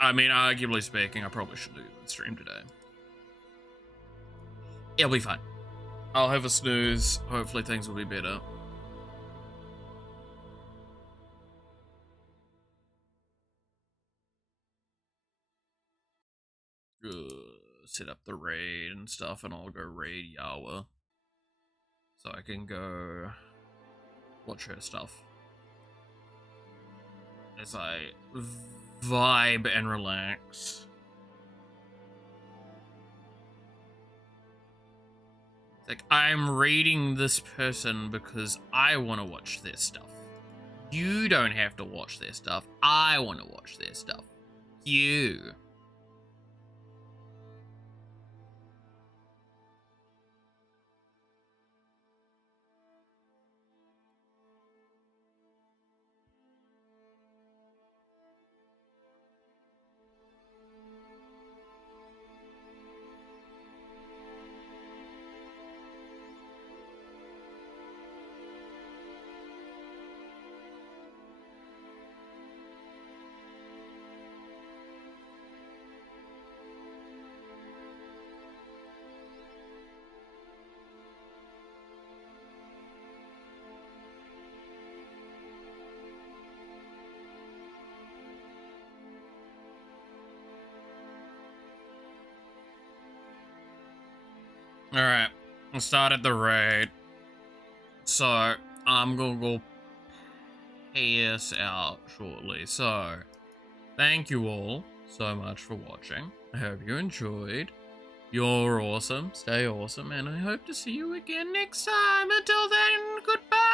I mean, arguably speaking, I probably should do the stream today. It'll be fine. I'll have a snooze. Hopefully things will be better. Set up the raid and stuff, and I'll go raid Yawa. So I can go watch her stuff as I vibe and relax. Like, I'm raiding this person because I want to watch their stuff. You don't have to watch their stuff. I want to watch their stuff. You. Alright, I started the raid. So, I'm gonna go pay us out shortly. So, thank you all so much for watching. I hope you enjoyed. You're awesome, stay awesome, and I hope to see you again next time. Until then, goodbye!